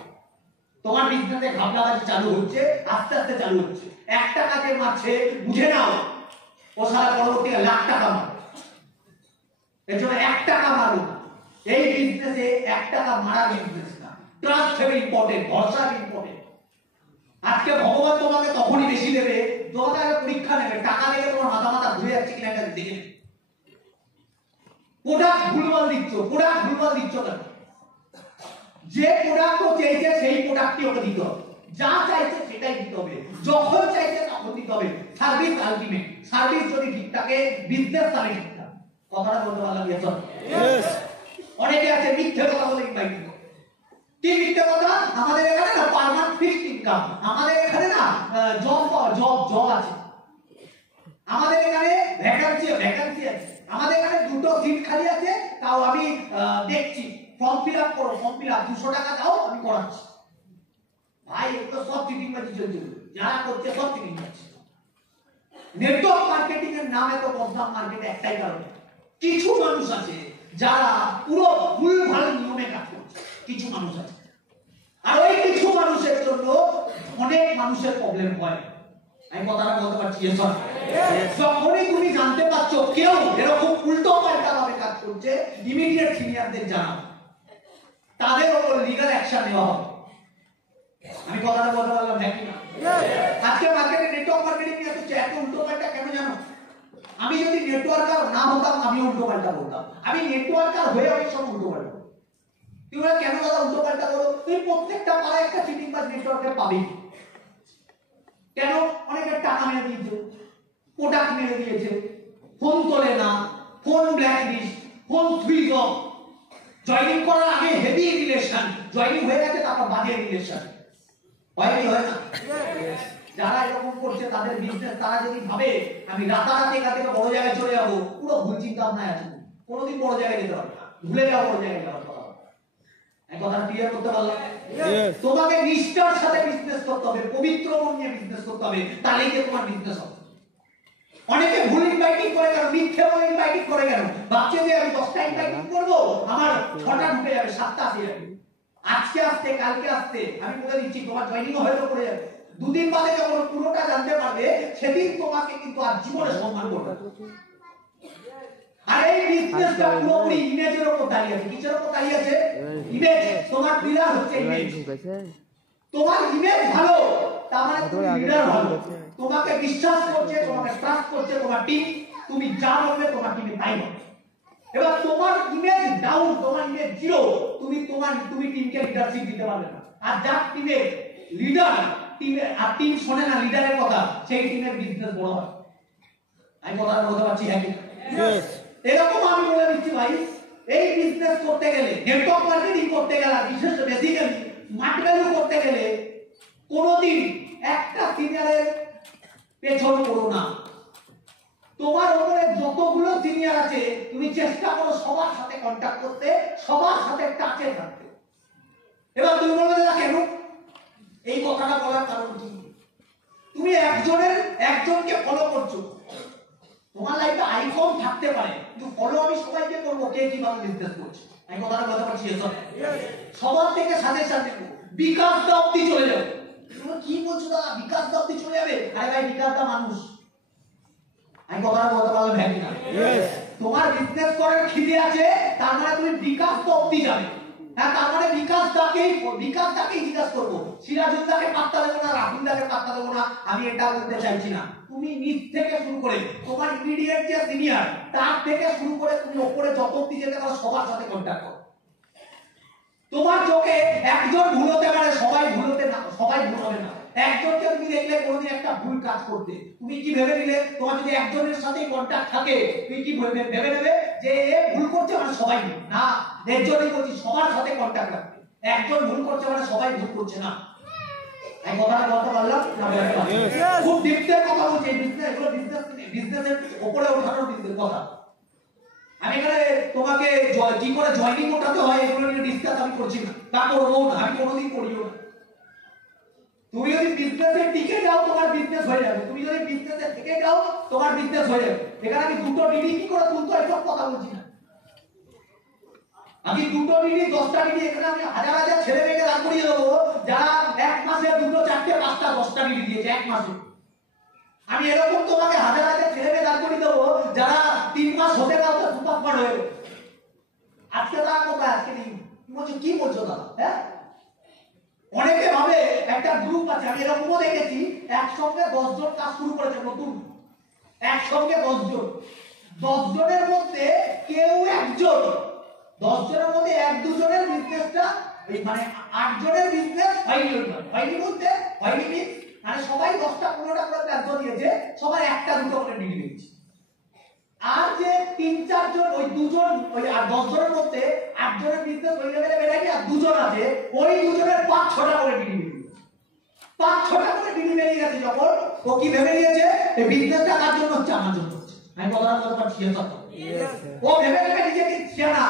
তোমার বিজনেসে ঘাবলাবাজি চালু হচ্ছে, আস্তে আস্তে চালু হচ্ছে। 1 টাকা যে মারছে বুঝে নাও, ও সারা পরবর্তীতে লাখ টাকা মারবে। এর জন্য 1 টাকা মারো না। এই বিজনেসে 1 টাকা মারা বিজনেস না। ট্রাস্ট ভেরি ইম্পর্টেন্ট, ভরসা ইম্পর্টেন্ট। আজকে ভগবান তোমাকে তখনই বেশি দেবে, তোমাকে আগে পরীক্ষা নেবে। টাকা দিলে তোমার মাথা ঘুরে যাচ্ছে কিনা এটা দেখে। প্রোডাক্ট ভুলভাল দিচ্ছ কেন? যে প্রোডাক্ট ও চাইছে সেই প্রোডাক্টই ওকে দিতে হবে। যা চাইছে সেটাই দিতে হবে, যখন চাইছে তখন দিতে হবে। Service ultimate. সার্ভিস যদি ঠিক থাকে, বিজনেস তাহলে ঠিক থাকে। কথাটা বলতে পারলাম? অনেকে আছে মিথ্যে কথা বলে ইনভাইট করে। কি মিথ্যে কথা? আমাদের এখানে না পার্মানেন্ট ফিক্সড ইনকাম, আমাদের এখানে না জব আছে, আমাদের এখানে ভ্যাকান্সি আছে, আমাদের এখানে 2টো সিট খালি আছে, তাও আমি দেখছি, ফর্ম ফিল আপ করো, ফর্ম ফিল আপ 200 টাকা দাও, আমি করাচ্ছি। ভাই এগুলো সব চিটিংবাজি চলছে, যারা করছে সব চিটিংবাজি। নেটওয়ার্ক মার্কেটিং এর নামে তো বদনাম মার্কেটে একটাই কারণ, কিছু মানুষ আছে যারা পুরো ভুলভাল নিয়মে কাজ করছে। কিছু মানুষ আছে, আর ওই কিছু মানুষের জন্য অনেক মানুষের প্রবলেম হয়। আমি কথাটা বলতে পারছি? যখনই তুমি জানতে পারছো কেউ এরকম উল্টো পাল্টা ভাবে কাজ করছে, ইমিডিয়েট সিনিয়রদের জানাও, তাদের উপর লিগ্যাল অ্যাকশন নেওয়া হবে। আমি কথাটা বলতে পারলাম নাকি না? আজকে মার্কেটে নেটওয়ার্ক মার্কেটিং নিয়ে এত উল্টো পাল্টা কেন জানো? আমি যদি নেটওয়ার্কার না হতাম, আমি উল্টো পাল্টা বলতাম। আমি নেটওয়ার্কার হয়ে অনেক সময় উল্টো পাল্টা। তোমরা কেন দাদা উল্টো পাল্টা বলো? তুমি প্রত্যেকটা পাড়ায় একটা চিটিংবাজ নেটওয়ার্কে পাবেই। কেন? অনেকের টাকা মেরে দিয়েছে, প্রোডাক্ট মেরে দিয়েছে, ফোন তোলে না, phone blacklist, phone switch off. Joining করার আগে হেভি রিলেশন, জয়েনিং হয়ে গেছে তারপর বাজে রিলেশন। হয় কি হয় না? যারা এরকম করছে তাদের বিজনেস, তারা যদি ভাবে আমি রাতারাতি এখান থেকে বড় জায়গায় চলে যাবো, পুরো ভুল চিন্তা ভাবনায় আছে। কোনোদিন বড় জায়গায় যেতে পারবে না, ভুলে যাও বড় জায়গায় যাওয়ার কথা। কথা ক্লিয়ার করতে পারলাম? তোমাকে নিষ্ঠার সাথে বিজনেস করতে হবে, পবিত্র মন নিয়ে বিজনেস করতে হবে, তাহলেই যে তোমার বিজনেস হবে। অনেকে ভুল ইনভাইটিং করে গেল, মিথ্যে বলে ইনভাইটিং করে গেল, ভাবছে যে আমি 10টা ইনভাইটিং করবো, আমার 6টা ঢুকে যাবে, 7টা আসে যাবে। আজকে আসতে, কালকে আসতে, আমি বলে দিচ্ছি তোমার জয়েনিং হয়তো করে যাবে। দুদিন বাদে যখন পুরোটা জানতে পারবে সেদিন তোমাকে কিন্তু আর জীবনে সম্মান করবে। আর এই বিজনেসটা পুরোপুরি ইমেজের উপর দাঁড়িয়ে আছে। কিসের উপর দাঁড়িয়ে আছে? ইমেজ। তোমার পিলার হচ্ছে ইমেজ। তোমার ইমেজ ভালো, তার মানে তুমি লিডার ভালো। তোমাকে বিশ্বাস করছে, তোমাকে ট্রাস্ট করছে তোমার টিম। তুমি যা বলবে তোমার টিমে তাই হবে। এবার তোমার ইমেজ ডাউন, তোমার ইমেজ জিরো, তুমি টিমকে লিডারশিপ দিতে পারবে না। আর যার টিমে লিডার, টিম শোনে না লিডারের কথা, সেই টিমের বিজনেস বড় হয়। আমি কথা বলতে পারছি? হ্যাঁ কি? এরকম আমি বলে দিচ্ছি ভাই, এই বিজনেস করতে গেলে, নেটওয়ার্ক মার্কেটিং করতে গেলে, বিশেষ বেসিক্যালি মার্কেট ভ্যালু করতে গেলে কোনোদিন একটা সিনিয়রের পেছন করো না। তোমার উপরে যতগুলো সিনিয়র আছে তুমি চেষ্টা করো সবার সাথে কন্টাক্ট করতে, সবার সাথে টাচে থাকতে। এবার তুমি বলবে না কেন? এই কথাটা বলার কারণ কি? তুমি একজনকে ফলো করছো। তোমার লাইফে আইকন থাকতে পারে, কিন্তু ফলো আমি সবাইকে করব কে কিভাবে বিজনেস করছে। আমি কথাটা বলতে পারছি? সবার থেকে সাজেশন নেব, বিকাশ দা অব্দি চলে যাবে। তুমি কি বলছো দাদা, বিকাশ দা অব্দি চলে যাবে? আরে ভাই, বিকাশ দা মানুষ। আমি কথাটা বলতে পারলাম হ্যাঁ কিনা? তোমার বিজনেস করার খিদে আছে, তার মানে তুমি বিকাশ দা অব্দি যাবে। হ্যাঁ, তার মানে বিকাশ দাকেই জিজ্ঞাসা করবো। সিরাজুদ্দাকে পাত্তা দেবো না, রাহুলদাকে পাত্তা দেবো না, আমি এটা বলতে চাইছি না। তুমি নিচ থেকে শুরু করে তোমার ইমিডিয়েট যে সিনিয়র, তার থেকে শুরু করে তুমি উপরে যত অব্দি যেতে পারো সবার সাথে কন্টাক্ট করো। তোমার চোখে একজন ভুল হতে পারে, সবাই ভুল হবে না। একজনকে তুমি দেখলে কোনোদিন একটা ভুল কাজ করতে, তুমি কি ভেবে নিলে? তোমার যদি একজনের সাথে কন্টাক্ট থাকে, তুমি কি ভেবে নেবে যে এ ভুল করছে মানে সবাই ভুল? না, এর জন্যই বলছি সবার সাথে কন্টাক্ট রাখতে। একজন ভুল করছে মানে সবাই ভুল করছে না। এই কথাটা বলতে পারলাম না? খুব ডিপতে কথা বলছি। বিজনেসের উপরে ওঠানোর কথা। আমি এখানে তোমাকে কি করে জয়েনিং ওঠাতে হয় এগুলো নিয়ে ডিসকাস আমি করছি না, তা করবো না, আমি কোনোদিন করিও না। তুমি যদি বিজনেসে টিকে যাও তোমার বিজনেস হয়ে যাবে, তুমি যদি বিজনেসে থেকে যাও তোমার বিজনেস হয়ে যাবে। এখানে আমি দুটো ডিগ্রি কি করে তুলতো এসব কথা বলছি না। আমি দুটো ডিগ্রি 10টা ডিগ্রি এখানে আমি হাজার হাজার ছেলে মেয়েকে দাঁড় করিয়ে দেবো যারা এক মাসে 2, 4, 5, 10টা ডিগ্রি দিয়েছে এক মাসে। আমি এরকম তোমাকে হাজার হাজার ছেলে মেয়ে দাঁড় করিয়ে দেবো যারা 3 মাস হতে গেল তো সুপারস্টার হয়ে গেল। আজকে তারা কোথায়? আজকে নেই। কি বলছো দাদা? হ্যাঁ, অনেকে ভাবে একটা গ্রুপ আছে, আমি এরকমও দেখেছি একসঙ্গে 10 জন কাজ শুরু করেছে নতুন, একসঙ্গে 10 জন। 10 জনের মধ্যে কেউ একজন, 10 জনের মধ্যে 1-2 জনের বিজনেসটা মানে 8 জনের বিজনেস হয়নি বলতে হয়নি মিন্স মানে সবাই 10টা 15টা করে প্ল্যান দিয়েছে, সবাই 1টা 2টো করে ডিগ্রি পেয়েছে। আর যে 3-4 জন, ওই 2 জন, ওই 10 জনের মধ্যে 8 জনের বিজনেস ওই লেভেলে বেড়ে আর 2 জন আছে, ওই 2 জনের 5-6টা করে ডিগ্রি পেয়েছে। 5-6টা করে ডিগ্রি বেরিয়ে গেছে যখন, ও কি ভেবে নিয়েছে এই বিজনেসটা কার জন্য হচ্ছে? আমার জন্য হচ্ছে। আমি কথাটা বলতে পারছি? ও ভেবে নিজেকে সিয়ানা।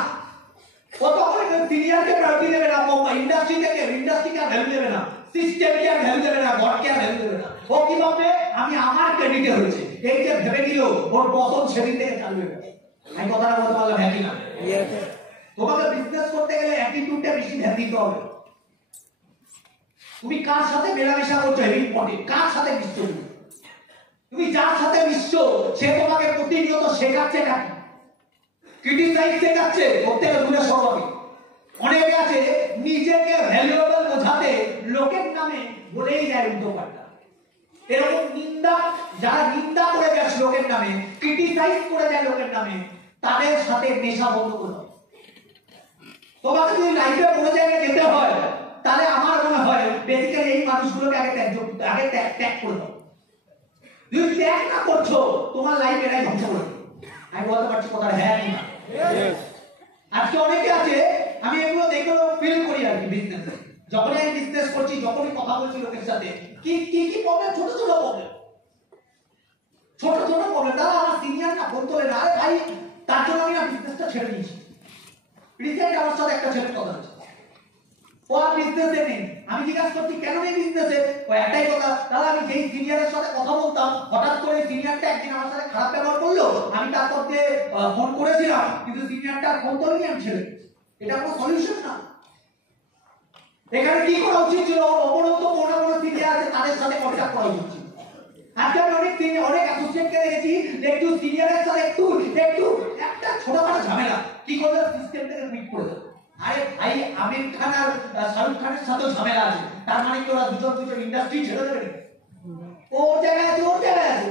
ও তখন সিনিয়রকে প্রায়োরিটি দেবে না, ইন্ডাস্ট্রিকে আর ভ্যালু দেবে না, সিস্টেমকে আর ভ্যালু দেবে না, গডকে আর ভ্যালু দেবে না। ও কি ভাববে? আমি আমার ক্রেডিটে হয়েছে, এই যে ভেবে নিল ওর পতন সেদিন থেকে চালু হয়ে গেছে। আমি কথাটা বলতে পারলাম হ্যাঁ কি না? তোমাকে বিজনেস করতে গেলে অ্যাটিটিউডটা বেশি ধ্যান দিতে হবে। তুমি কার সাথে মেলামেশা করছো হেভি ইম্পর্টেন্ট। কার সাথে মিশছো? তুমি যার সাথে মিশছো সে তোমাকে প্রতিনিয়ত শেখাচ্ছে নাকি ক্রিটিসাইজ শেখাচ্ছে? প্রত্যেকে দূরে সরবে। অনেকে আছে নিজেকে ভ্যালুয়েবল বোঝাতে লোকের নামে বলেই যায় উল্টো পাল্টা। এরকম নিন্দা, যারা নিন্দা করে যায় লোকের নামে, ক্রিটিসাইজ করে যায় লোকের নামে, তাদের সাথে মেশা বন্ধ করো। তোমাকে যদি লাইফে কোনো জায়গায় যেতে হয় তাহলে আমার মনে হয় বেসিক্যালি এই মানুষগুলোকে আগে ত্যাগ করে দাও। যদি ত্যাগ না করছো তোমার লাইফ এরাই ধ্বংস করে। আমি বলতে পারছি কথা হ্যাঁ কি না? আজকে অনেকে আছে, আমি এগুলো দেখে ফিল করি আর কি বিজনেসে, যখনই আমি বিজনেস করছি, যখনই কথা বলছি লোকের সাথে, কি প্রবলেম, ছোট ছোট প্রবলেম, দাদা আমার সিনিয়র না ফোন তোলে না, আরে ভাই তার জন্য আমি না বিজনেসটা ছেড়ে দিয়েছি। রিসেন্ট আমার সাথে একটা ছেলে কথা হচ্ছে, ও আর বিজনেসে নেই। আমি জিজ্ঞাসা করছি কেন নেই বিজনেসে? ও একটাই কথা, দাদা আমি যেই সিনিয়রের সাথে কথা বলতাম হঠাৎ করে সিনিয়রটা একদিন আমার সাথে খারাপ ব্যবহার করলো, আমি তারপর যে ফোন করেছিলাম কিন্তু সিনিয়রটা ফোন তোলেনি, আমি ছেড়ে দিয়েছি। এটা কোনো সলিউশন না। এখানে কি করা উচিত ছিল? অপরন্ত কোনো না কোনো সিনিয়র আছে, তাদের সাথে কন্ট্যাক্ট করা উচিত। আজকে আমি অনেক অ্যাসোসিয়েটকে দেখেছি যে একটু সিনিয়রের সাথে একটু একটা ছোটখাটো ঝামেলা কি করলে সিস্টেমটাকে মিট করে দেবে। আরে ভাই, আমির খান আর শাহরুখ খানের সাথেও ঝামেলা আছে, তার মানে কি ওরা দুজন ইন্ডাস্ট্রি ছেড়ে দেবে? ওর জায়গায় আছে, ওর জায়গায় আছে,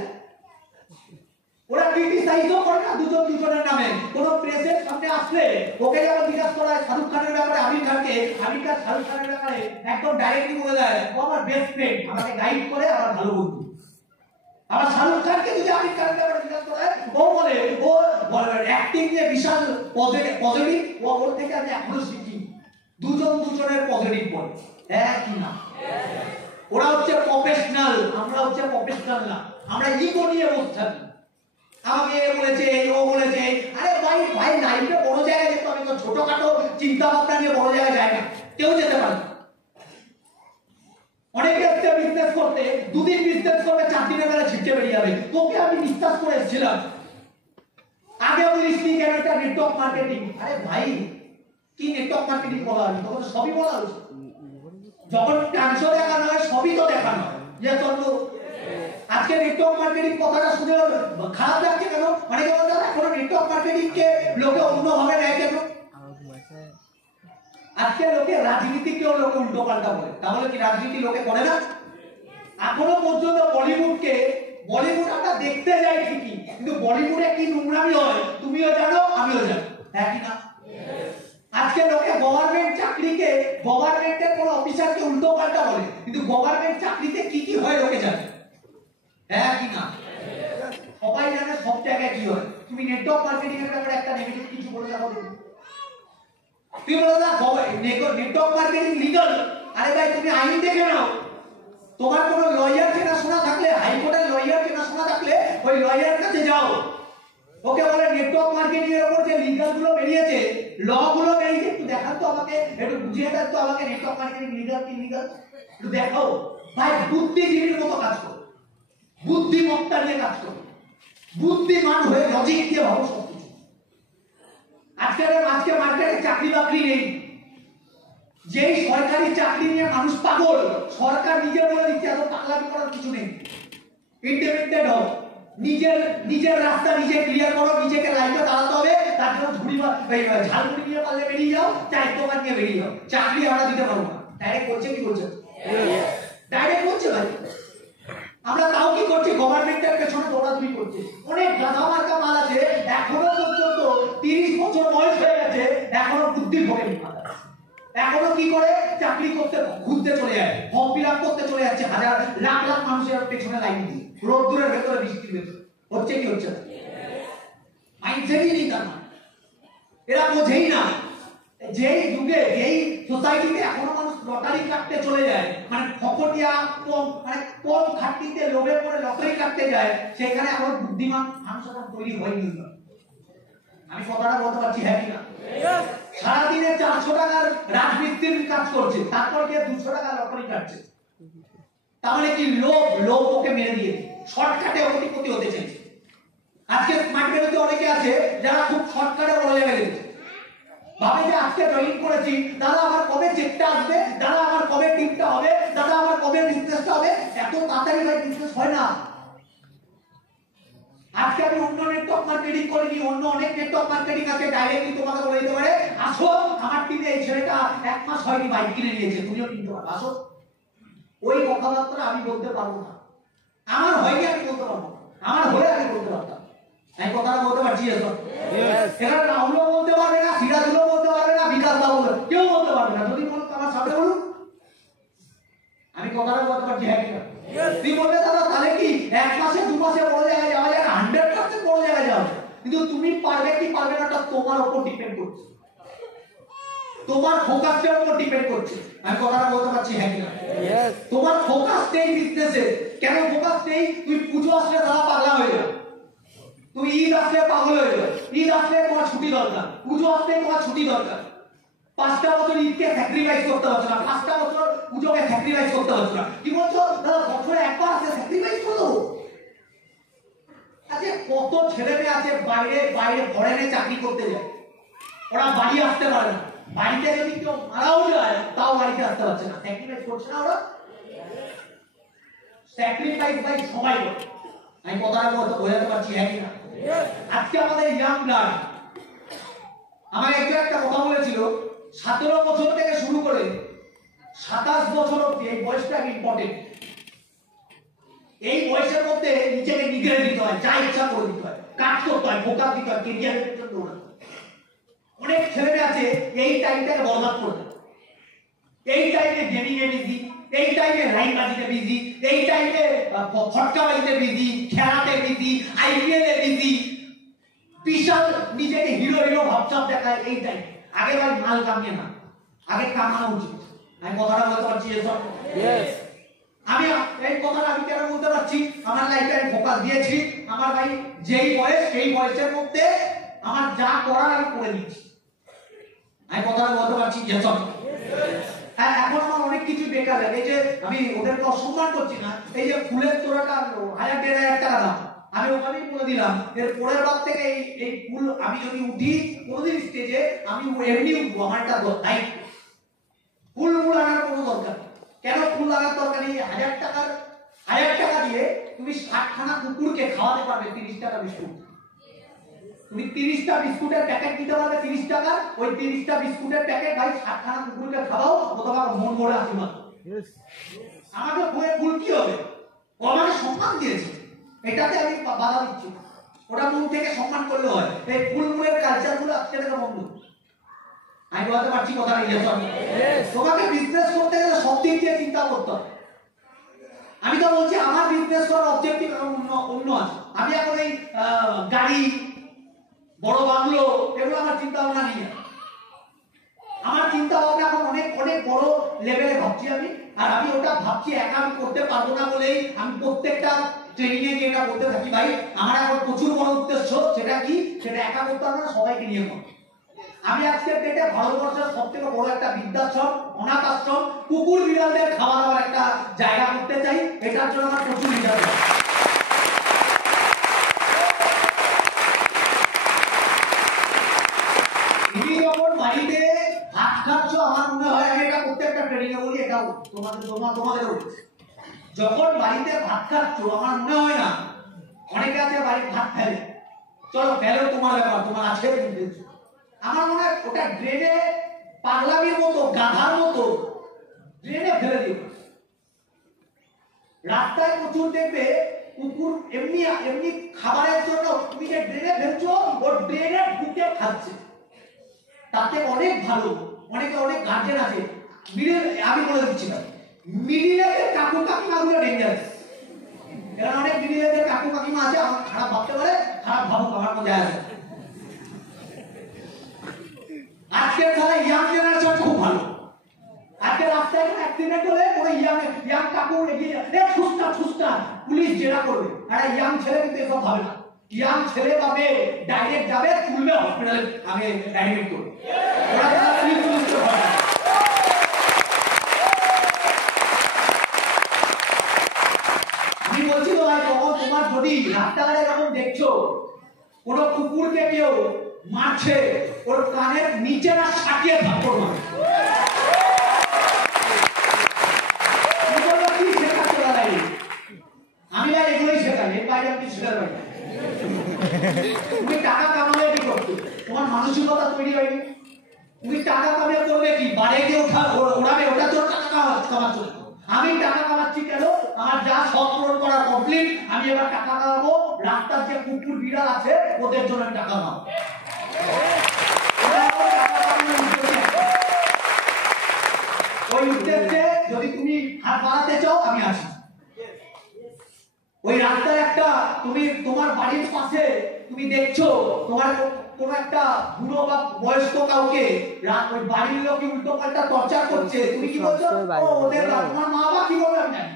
ওরা ক্রিটিসাইজও করে না দুজনের নামে। কোন প্রেসের সামনে আসলে ওকে যখন জিজ্ঞাসা করা হয় শাহরুখ খানের ব্যাপারে আমির খানকে, আমির খান শাহরুখ খানের ব্যাপারে একদম ডাইরেক্টলি বলে দেয়, ও আমার বেস্ট ফ্রেন্ড, আমাকে গাইড করে, আমার ভালো বন্ধু। আবার শাহরুখ খানকে যদি আমির খানের ব্যাপারে জিজ্ঞাসা করা হয়, ও বলে অ্যাক্টিং নিয়ে বিশাল পজিটিভ, ওর থেকে আমি এখনো শিখি। দুজনের পজিটিভ বলে, হ্যাঁ কি না? ওরা হচ্ছে প্রফেশনাল, আমরা হচ্ছে প্রফেশনাল না, আমরা ইগো নিয়ে বসে থাকি। আমাকে বলেছে, ও বলেছে। আরে ভাই লাইফে বড় জায়গায় যেতে হবে, ছোটখাটো চিন্তা ভাবনা নিয়ে বড় জায়গায় যায় না, কেউ যেতে পারে না। অনেকে আসছে বিজনেস করতে, দুদিন বিজনেস করবে, 4 দিনের বেলা ছিটকে বেরিয়ে যাবে। তোকে আমি বিশ্বাস করে এসেছিলাম, আগে বলিস নি কেন এটা নেটওয়ার্ক মার্কেটিং। আরে ভাই, কি নেটওয়ার্ক মার্কেটিং বলা হয়? তখন তো সবই বলা হচ্ছে। যখন ট্রান্সফার দেখানো হয় সবই তো দেখানো হয় যে চন্দ্র। আজকে নেটওয়ার্ক মার্কেটিং কথাটা শুনে খারাপ লাগছে কেন? মানে কি বলতে হবে, এখন নেটওয়ার্ক মার্কেটিং কে লোকে অন্যভাবে নেয় কেন? আজকে লোকে রাজনীতিকেও লোকে উল্টো পাল্টা বলে, তাহলে কি রাজনীতি লোকে করে না? এখনো পর্যন্ত বলিউড আমরা দেখতে যাই ঠিকই, কিন্তু বলিউডে কি নোংরামি হয় তুমিও জানো, আমিও জানি, হ্যাঁ কি না? আজকে লোকে গভর্নমেন্টের কোন অফিসারকে উল্টো পাল্টা বলে, কিন্তু গভর্নমেন্ট চাকরিতে কি কি হয় লোকে জানে, হ্যাঁ কি না? সবাই জানে সব জায়গায় কি হয়। তুমি নেটওয়ার্ক মার্কেটিং এর ব্যাপারে একটা নেগেটিভ কিছু বলে যাবো, তুমি বলো না নেটওয়ার্ক মার্কেটিং লিগ্যাল। আরে ভাই, তুমি আইন দেখে নাও। তোমার কোনো লয়ার চেনাশোনা থাকলে, হাইকোর্টের লয়ার চেনাশোনা থাকলে ওই লয়ারের কাছে যাও, ওকে বলে নেটওয়ার্ক মার্কেটিং এর উপর যে লিগ্যাল গুলো বেরিয়েছে, ল গুলো বেরিয়েছে, একটু দেখান তো আমাকে, একটু বুঝিয়ে দেন তো আমাকে নেটওয়ার্ক মার্কেটিং লিগ্যাল কি লিগ্যাল, একটু দেখাও। ভাই, বুদ্ধিজীবীর মতো কাজ করো, বুদ্ধিমত্তা নিয়ে কাজ করো, বুদ্ধিমান হয়ে লজিক দিয়ে ভাবো সবকিছু। আজকে মার্কেটে চাকরি বাকরি নেই, যেই সরকারি চাকরি নিয়ে মানুষ পাগল, সরকার নিজে বলে দিচ্ছে এত পাগলামি করার কিছু নেই, ইন্ডিপেন্ডেন্ট হও, নিজের রাস্তা নিজে ক্লিয়ার করো, নিজেকে লাইফে দাঁড়াতে হবে, তার জন্য ঝালমুড়ি নিয়ে পারলে বেরিয়ে যাও, চায়ের দোকান নিয়ে বেরিয়ে যাও, চাকরি আমরা দিতে পারবো না। ডাইরেক্ট করছে, কি করছে? ডাইরেক্ট করছে ভাই। আমরা তাও কি করছি? গভর্নমেন্টের পেছনে দৌড়াদৌড়ি করছে। অনেক গাধা মার্কা মাল আছে, এখনো পর্যন্ত 30 বছর বয়স হয়ে গেছে, এখনো বুদ্ধি ভোগেনি মাথা। এখনো কি করে? চাকরি করতে ঘুরতে চলে যায়, ফর্ম ফিল আপ করতে চলে যাচ্ছে, হাজার লাখ লাখ মানুষের পেছনে লাইন দিয়ে, রোদ্দুরের ভেতরে, বৃষ্টির ভেতরে। হচ্ছে কি হচ্ছে না? মাইন্ডসেটই নেই তার, এরা বোঝেই না। যেই যুগে, যেই সোসাইটিতে এখনো মানুষ লটারি কাটতে চলে যায়, মানে ফকটিয়া কম খাটনিতে লোভে পড়ে লটারি কাটতে যায়, সেখানে এখন বুদ্ধিমান মানুষ এখন তৈরি হয়নি। আমি কথাটা বলতে পারছি, হ্যাঁ কি না? সারাদিনে 400 টাকার রাজমিস্ত্রির কাজ করছে, তারপর গিয়ে 200 টাকা লটারি কাটছে। তার মানে কি? লোভ ওকে মেরে দিয়েছে, শর্টকাটে কোটিপতি হতে চাইছে। আজকে মার্কেটে অনেকে আছে যারা খুব শর্টকাটে বড় জায়গায় গেছে, ভাবে যে আজকে জয়েন করেছি, দাদা আমার কবে চেকটা আসবে, দাদা আমার কবে টিপটা হবে, দাদা আমার কবে বিজনেসটা হবে। এত তাড়াতাড়ি ভাই বিজনেস হয় না। আজকে আমি অন্য নেটওয়ার্ক মার্কেটিং করিনি, অন্য অনেক নেটওয়ার্ক মার্কেটিং আছে, ডাইরেক্টলি তোমাকে বলে দিতে পারে, আসো আমার টিমে, এই ছেলেটা 1 মাস হয়নি বাইক কিনে নিয়েছে, তুমিও কিনতে পারো, আসো। ওই কথাবার্তা আমি বলতে পারবো না, আমার হয়নি আমি বলতে পারবো না, আমার হলে আমি বলতে পারতাম। আমি কথাটা বলতে পারছি, এখানে রাহুলও বলতে পারবে না, সিরাজুলও বলতে পারবে না, বিকাশ দা বলবে, কেউ বলতে পারবে না। যদি বলো আমার সামনে বলুন, আমি কথাটা বলতে পারছি, হ্যাঁ কিনা? তুই বলবে দাদা তাহলে কি 1 মাসে 2 মাসে বড় জায়গায় যাওয়া যায়, 100% বড় জায়গায় যাওয়া যায়, কিন্তু তুমি পারবে কি পারবে না তোমার উপর ডিপেন্ড করছে, তোমার ফোকাসের উপর ডিপেন্ড করছে। আমি কথাটা বলতে পারছি, হ্যাঁ কিনা? তোমার ফোকাস নেই বিজনেসে। কেন ফোকাস নেই? তুই পুজো আসলে তারা পাগলা হয়ে যাবে, তুমি ঈদ আসলে পাগল হয়ে যাবে, ঈদ আসলে তোমার ছুটি দরকার, পুজো আসলে তোমার ছুটি দরকার। 5টা বছর ঈদকে স্যাক্রিফাইস করতে পারছো না, 5টা বছর পুজোকে স্যাক্রিফাইস করতে পারছো না। কি বলছো? দাদা বছরে একবার আসে স্যাক্রিফাইস করো। আচ্ছা, কত ছেলে মেয়ে আছে বাইরে ফরেনে চাকরি করতে যায়, ওরা বাড়ি আসতে পারে না, বাড়িতে যদি কেউ মারাও যায় তাও বাড়িতে আসতে পারছে না। স্যাক্রিফাইস করছে না ওরা? স্যাক্রিফাইস ভাই সবাই করে। আমি কথাটা বোঝাতে পারছি হ্যাঁ কি না? আজকে আমাদের ইয়াং ব্লাড, আমার একজন একটা কথা বলেছিল 17 বছর থেকে শুরু করে 27 বছর অবধি এই বয়সটা ইম্পর্টেন্ট। এই বয়সের মধ্যে নিজেকে নিগড়ে দিতে হয়, যা ইচ্ছা করে দিতে হয়, কাজ করতে হয়, ফোকাস দিতে হয়, কেরিয়ারের পেছনে দৌড়াতে হয়। অনেক ছেলেরা আছে এই টাইমটাকে বরবাদ করে দেয়। এই টাইমে গেমিং এ বিজি, এই টাইমে রাইম বাজিতে বিজি, এই টাইমে ফটকা বাজিতে বিজি, খেলাতে বিজি, আইপিএল এ বিজি, বিশাল নিজেকে হিরো হিরো ভাবসাব দেখায় এই টাইমে। আগে ভাই মাল কামিয়ে না, আগে কামানো উচিত। আমি কথাটা বলতে পারছি এসব? ইয়েস। আমি এই কথাটা আমি কেন বলতে পারছি? আমার লাইফে আমি ফোকাস দিয়েছি। আমার ভাই যেই বয়স সেই বয়সের মধ্যে আমার যা করার আমি করে দিচ্ছি। আমি কথাটা বলতে পারছি এসব? হ্যাঁ, এখন আমার অনেক কিছু বেকার লাগে। এই যে আমি ওদেরকে অসম্মান করছি না, এই যে ফুলের তোড়াটা 1000-1500 টাকা দাম, আমি ওখানেই বলে দিলাম এর পরের বার থেকে এই ফুল আমি যদি উঠি কোনোদিন স্টেজে, আমি এমনি উঠবো। আমার একটা দায়িত্ব, ফুল আনার কোনো দরকার নেই। কেন ফুল লাগার দরকার নেই? 1000 টাকা দিয়ে তুমি 60খানা কুকুরকে খাওয়াতে পারবে 30 টাকা বিস্কুট। তুমি 30টা বিস্কুটের প্যাকেট দিতে পারবে 30 টাকা, ওই 30টা বিস্কুটের প্যাকেট ভাই 60খানা কুকুরকে খাওয়াও, ও তোমার মন ভরে আশীর্বাদ। আমাকে ফুল কি হবে? ও আমাকে সম্মান দিয়েছে, এটাতে আমি বাধা দিচ্ছি না। ওটা মন থেকে সম্মান করলে হয়। এই ফুলের কালচারগুলো আজকে থেকে বন্ধ। আমি বলতে পারছি কথা নেই? তোমাকে বিজনেস করতে গেলে সব দিক দিয়ে চিন্তা করতে হবে। আমি তো বলছি আমার বিজনেস করার অবজেক্টিভ অন্য আছে। আমি এখন এই গাড়ি, বড় বাংলো, এগুলো আমার চিন্তা ভাবনা নেই। আমার চিন্তা ভাবনা এখন অনেক অনেক বড় লেভেলে ভাবছি আমি। আর আমি ওটা ভাবছি একা আমি করতে পারবো না বলেই আমি প্রত্যেকটা ট্রেনিং এ গিয়ে এটা বলতে থাকি ভাই আমার এখন প্রচুর বড় উদ্দেশ্য। সেটা কি? সেটা একা করতে পারবো না, সবাইকে নিয়ে করবো। আমি আজকের ডেটে ভারতবর্ষের সবথেকে বড় একটা বৃদ্ধাশ্রম, অনাথ আশ্রম, কুকুর বিড়ালদের খাওয়া দাওয়ার একটা জায়গা করতে চাই। এটার জন্য আমার প্রচুর বিচার। তুমি যখন বাড়িতে ভাত খাচ্ছ, আমার মনে হয় আমি এটা প্রত্যেকটা ট্রেনিং এ বলি, এটাও তোমাদের যখন বাড়িতে ভাত খাচ্ছ, আমার মনে হয় না অনেকে আছে বাড়িতে ভাত ফেলে, চলো ফেলো তোমার ব্যাপার, তোমার আছে। আমার মনে হয় ওটা ড্রেনে পাগলামির মতো, গাধার মতো ড্রেনে ফেলে দিও। রাস্তায় প্রচুর দেখবে কুকুর এমনি এমনি খাবারের জন্য তুমি যে ড্রেনে ফেলছো, ও ড্রেনে ঢুকে খাচ্ছে। তাতে অনেক ভালো, অনেকে অনেক গার্জেন আছে আমি বলে দিচ্ছি না, মিডিলের কাকু কাকিমাগুলো ডেঞ্জারাস। এরা অনেক মিডিলের কাকু কাকিমা আছে, আমার খারাপ ভাবতে পারে, খারাপ ভাবুক, আমার মধ্যে আছে। আজকের সারা ইয়াং জেনারেশন খুব ভালো। আজকে রাস্তায় অ্যাক্সিডেন্ট হলে ওই ইয়াং কাকু এগিয়ে ছুস্টা পুলিশ জেরা করবে। আর ইয়াং ছেলে কিন্তু এসব ভাবে না। ইয়াং ছেলে বা মেয়ে ডাইরেক্ট যাবে, তুলবে হসপিটালে, আগে ডাইরেক্ট করবে। আমি বলছি তো ভাই, তখন তোমার যদি রাস্তাঘাটে এরকম দেখছো কোন কুকুরকে কেউ মারছে, ওর কানের নিচে না সাটিয়ে থাপ্পড় মারবে। আমি ভাই এগুলোই শেখাই, এর বাইরে আমি শেখাতে পারি। তুমি টাকা কামালে কি করছো? তোমার মানসিকতা তৈরি হয়নি। তুমি টাকা কামিয়ে করবে কি? বাড়িতে ওড়াবে, ওটা তোর টাকা কামাচ্ছ। আমি টাকা কামাচ্ছি কেন? আমার যা শখ পূরণ করা কমপ্লিট, আমি এবার টাকা কামাবো। রাস্তার যে কুকুর বিড়াল আছে ওদের জন্য আমি টাকা কামাবো। ওই উদ্দেশ্যে যদি তুমি হাত বাড়াতে চাও, আমি আছি। ওই রাস্তায় একটা তুমি তোমার বাড়ির পাশে তুমি দেখছো তোমার কোন একটা বুড়ো বা বয়স্ক কাউকে ওই বাড়ির লোক উল্টো পাল্টা টর্চার করছে, তুমি কি বলছো? ওদের তোমার মা বাবা কি বলবে আমি জানি,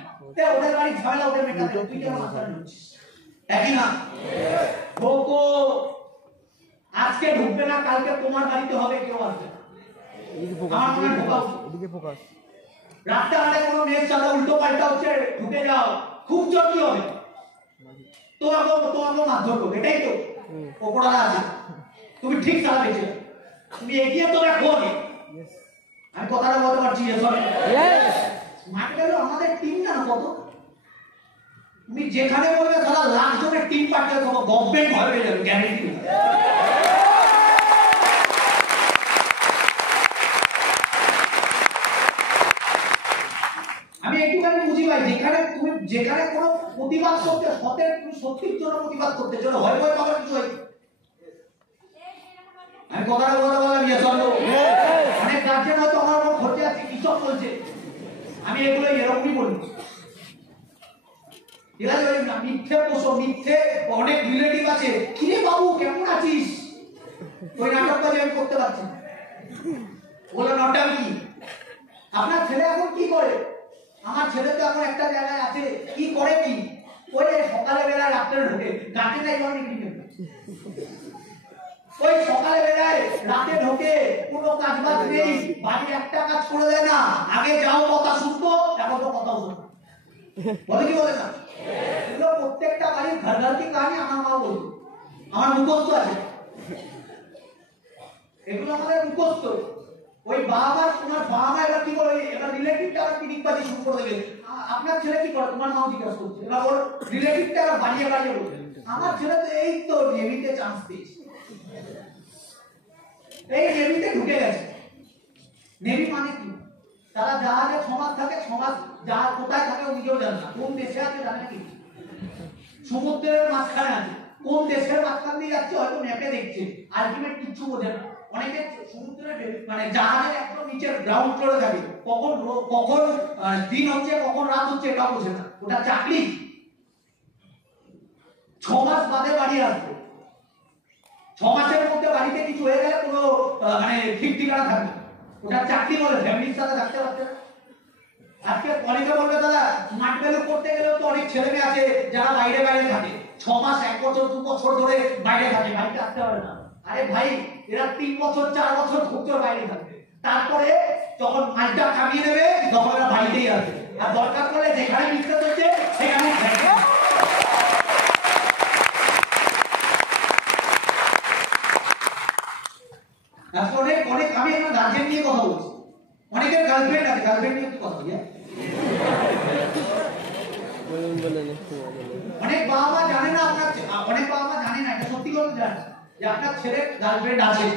ওদের বাড়ির ঝামেলা ওদের মেটাতে, তুই কেন মাথা ঢুকছিস? একই না? বকো আজকে ঢুকবে না, কালকে তোমার বাড়িতে হবে, কেউ আসবে না। রাস্তাঘাটে কোনো মেয়ের সাথে উল্টো পাল্টা হচ্ছে, ঢুকে যাও, খুব জলদি হবে। তোমাকে মারধর করবে, এটাই তো ওপরওয়ালা আছে। তুমি ঠিক চালাবে, তুমি এগিয়ে তো রাখো। আমি কথাটা বলতে পারছি স্মার্ট ভ্যালু আমাদের টিম না কত, তুমি যেখানে বলবে সারা লাখ জনের টিম পাঠাবে, তোমার গভর্নমেন্ট ভয় পেয়ে যাবে, গ্যারান্টি। আমি একটুখানি বুঝি ভাই, যেখানে কোনো প্রতিবাদ করতে সতের, তুমি সত্যির জন্য প্রতিবাদ করতে চলো, ভয় ভয় পাবার কিছু হয়। আমি কথাটা বলতে বললাম অনেক গার্জেন হয়তো আমার উপর খরচে আছে, কৃষক বলছে, আমি এগুলো এরকমই বলি, ঠিক আছে? মিথ্যে পোষো, মিথ্যে অনেক রিলেটিভ আছে, কিরে বাবু কেমন আছিস, ওই নাটকটা আমি করতে পারছি না, বলে নটা কি আপনার ছেলে এখন কি করে? আমার ছেলে তো এখন একটা জায়গায় আছে, কি করে কি? ওই সকালে বেলায় রাত্রে ঢোকে, গাছে নাই অনেক, ওই সকালে বেলায় রাতে ঢোকে, কোনো কাজ বাজ নেই, বাড়ির একটা কাজ করে দেয় না, আগে যাও কথা শুনতো, এখন তো কথাও শুনতো, বলে কি বলে না? এগুলো প্রত্যেকটা বাড়ির ঘর ঘর কি কাহিনী আমার মা বলতো, আমার মুখস্থ আছে, এগুলো আমাদের মুখস্থ। ওই বাবা, তোমার বাবা এবার কি করে, এবার রিলেটিভটা আবার কিনিকবাজি শুরু করে দেবে, আপনার ছেলে কি করে, তোমার মাও জিজ্ঞাসা করছে, এবার ওর রিলেটিভটা আবার বাড়িয়ে বাড়িয়ে বলবে, আমার ছেলে তো এই তো নেভিতে চান্স পেয়েছে, এই নেভিতে ঢুকে গেছে। নেভি মানে কি? তারা জাহাজে 6 মাস থাকে, 6 মাস জাহাজ কোথায় থাকে ও নিজেও জানে না, কোন দেশে আছে জানে কি, সমুদ্রের মাঝখানে আছে, কোন দেশের মাঝখান দিয়ে যাচ্ছে হয়তো ম্যাপে দেখছে, আলটিমেট কিছু বোঝে না। অনেকে সমুদ্রের মানে জাহাজের একদম নিচের গ্রাউন্ড ফ্লোরে থাকে, কখন কখন দিন হচ্ছে কখন রাত হচ্ছে এটা বোঝে না, ওটা চাকরি। 6 মাস বাদে বাড়ি আসবে, 6 মাসের মধ্যে বাড়িতে কিছু হয়ে গেলে কোনো মানে ঠিক ঠিকানা থাকবে, ওটা চাকরি বলে, ফ্যামিলির সাথে থাকতে পারছে না। আজকে অনেকে বলবে দাদা স্মার্ট ভ্যালু করতে গেলেও তো অনেক ছেলে মেয়ে আছে যারা বাইরে বাইরে থাকে, 6 মাস 1 বছর 2 বছর ধরে বাইরে থাকে, বাড়িতে আসতে পারে না। আরে ভাই এরা 3 বছর 4 বছর ঘুরতে বাইরে থাকবে, তারপরে যখন মালটা কামিয়ে নেবে তখন এরা বাড়িতেই আসবে, আর দরকার পড়লে যেখানে বিক্রি হচ্ছে সেখানে থাকবে। অনেক আমি এখন গার্জেন নিয়ে কথা বলছি, অনেকের গার্লফ্রেন্ড আছে, গার্লফ্রেন্ড নিয়ে একটু কথা বলি। অনেক বাবা মা জানে না, অনেক বাবা মা জানে না, এটা সত্যি কথা জানে যে আপনার ছেলের গার্লফ্রেন্ড আছে।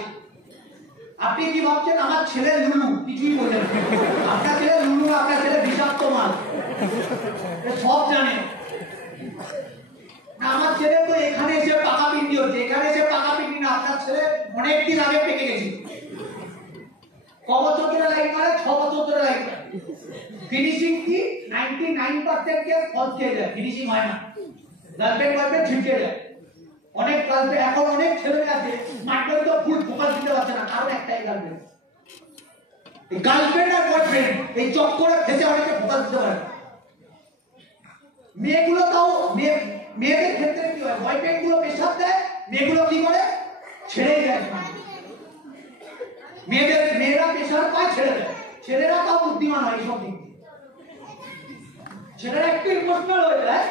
আপনি কি ভাবছেন আমার ছেলে লুলু, কিছুই বোঝেন না, আপনার ছেলে লুলু, আপনার ছেলে বিষাক্ত মাল, সব জানে। আমার ছেলে তো এখানে এসে পাকা পিন্ডি হচ্ছে, এখানে এসে পাকা পিন্ডি না, আপনার ছেলে অনেকদিন আগে পেকে গেছিল। কবছর ধরে লাইন মারে, 6 বছর ধরে লাইন মারে, ফিনিশিং কি 99% কে ফলস খেয়ে যায়, ফিনিশিং হয় না, গার্লফ্রেন্ড বয়ফ্রেন্ড ছিটকে যায়। অনেক গার্লফ্রেন্ড এখন অনেক ছেলে আছে স্মার্ট ভ্যালু তো ফুল ফোকাস দিতে পারছে না, কারণ একটাই গার্লফ্রেন্ড। এই গার্লফ্রেন্ড আর বয়ফ্রেন্ড এই চক্করে ফেসে অনেকে ফোকাস দিতে পারে না। মেয়েগুলো তাও মেয়েদের ক্ষেত্রে কি হয়, বয়ফ্রেন্ড গুলো প্রেশার দেয়, মেয়েগুলো কি করে ছেড়ে যায়, মেয়েরা প্রেশার পায় ছেড়ে দেয়, ছেলেরা তাও বুদ্ধিমান হয় এইসব দিক দিয়ে, ছেলেরা একটু ইমোশনাল হয়ে যায়,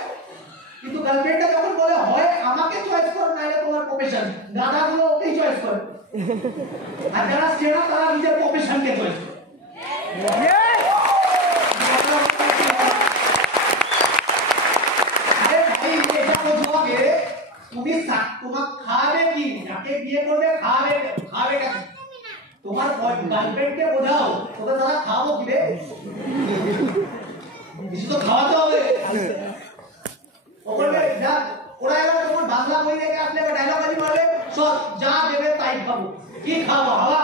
কিন্তু গার্লফ্রেন্ডটা যখন বলে হয় আমাকে চয়েস করো নাহলে তোমার প্রফেশন, দাদাগুলো ওকেই চয়েস করে, আর যারা সেরা তারা নিজের প্রফেশনকে চয়েস করে। আরে ভাই এটা বোঝো আগে, তুমি তোমার খাবে কি, যাকে বিয়ে করবে খাবে কেন, তোমার গার্লফ্রেন্ডকে বোঝাও তোকে তারা খাওয়াবো কি রে, কিছু তো খাওয়াতে হবে। ওরা এবার তোমার বাংলা বই দেখে আসলে বা ডায়লগ বাজি মারবে, সব যা দেবে তাই খাবো, কি খাবো হাওয়া।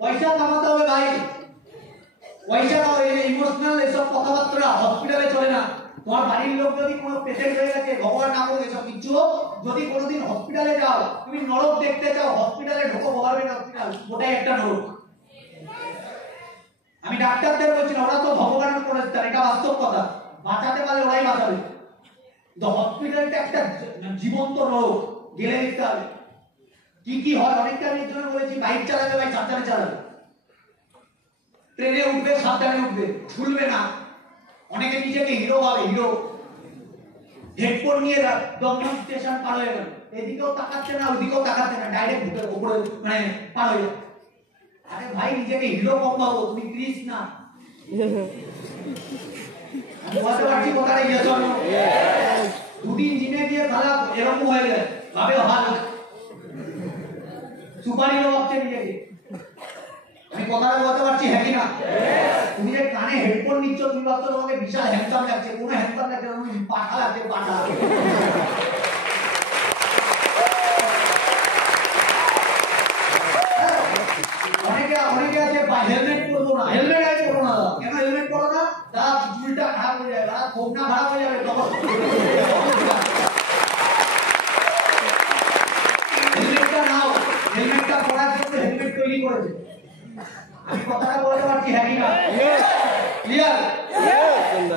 পয়সা কামাতে হবে ভাই, পয়সা ইমোশনাল এসব কথাবার্তা হসপিটালে চলে না। তোমার বাড়ির লোক যদি কোনো পেশেন্ট হয়ে গেছে, ভগবান না করুক এসব কিছু, যদি কোনোদিন হসপিটালে যাও, তুমি নরক দেখতে চাও, হসপিটালে ঢোকো, গভর্নমেন্ট হসপিটাল, ওটাই একটা নরক। আমি ডাক্তারদের বলছি না, ওরা তো ভগবানের করে দিতেন, এটা বাস্তব কথা, বাঁচাতে পারলে ওরাই বাঁচাবে। তো হসপিটালটা একটা জীবন্ত নরক, গেলে দিতে হবে। কি কি হয় অনেকটা আমি জন্য বলেছি, বাইক চালাবে ভাই সাবধানে চালাবে, ট্রেনে উঠবে সাবধানে উঠবে, ঝুলবে না। অনেকে নিজেকে হিরো ভাবে, হিরো হেডফোন নিয়ে দমদম স্টেশন পার হয়ে গেল, এদিকেও তাকাচ্ছে না ওদিকেও তাকাচ্ছে না, ডাইরেক্ট ঢুকে উপরে মানে পার হয়ে গেল। আরে ভাই নিজেকে হিরো কম ভাবো, তুমি ক্রিস না। বুঝতে পারছি কথাটা ইয়ে জন্য দুদিন জিমে গিয়ে তাহলে এরকম হয়ে গেল, ভাবে ভালো সুপারি ভাবছে নিজেকে। আমি কথাটা বলতে পারছি হ্যাঁ কি না? তুমি যে কানে হেডফোন নিচ্ছ তুমি ভাবছো তোমাকে বিশাল হ্যান্ডসাম লাগছে, কোনো হ্যান্ডসাম লাগছে না, তুমি পাঠা লাগছে পাঠা। অনেকে আছে হেলমেট পরবো না, হেলমেট আই পরবো না। কেন হেলমেট পরো না? দাদা চুলটা খারাপ হয়ে যাবে, দাদা খোপনা খারাপ হয়ে যাবে, তখন হেলমেটটা নাও। হেলমেটটা পরার জন্য হেলমেট তৈরি করেছে। আমি কথাটা বলতে পারছি হ্যাঁ কি না? ক্লিয়ার?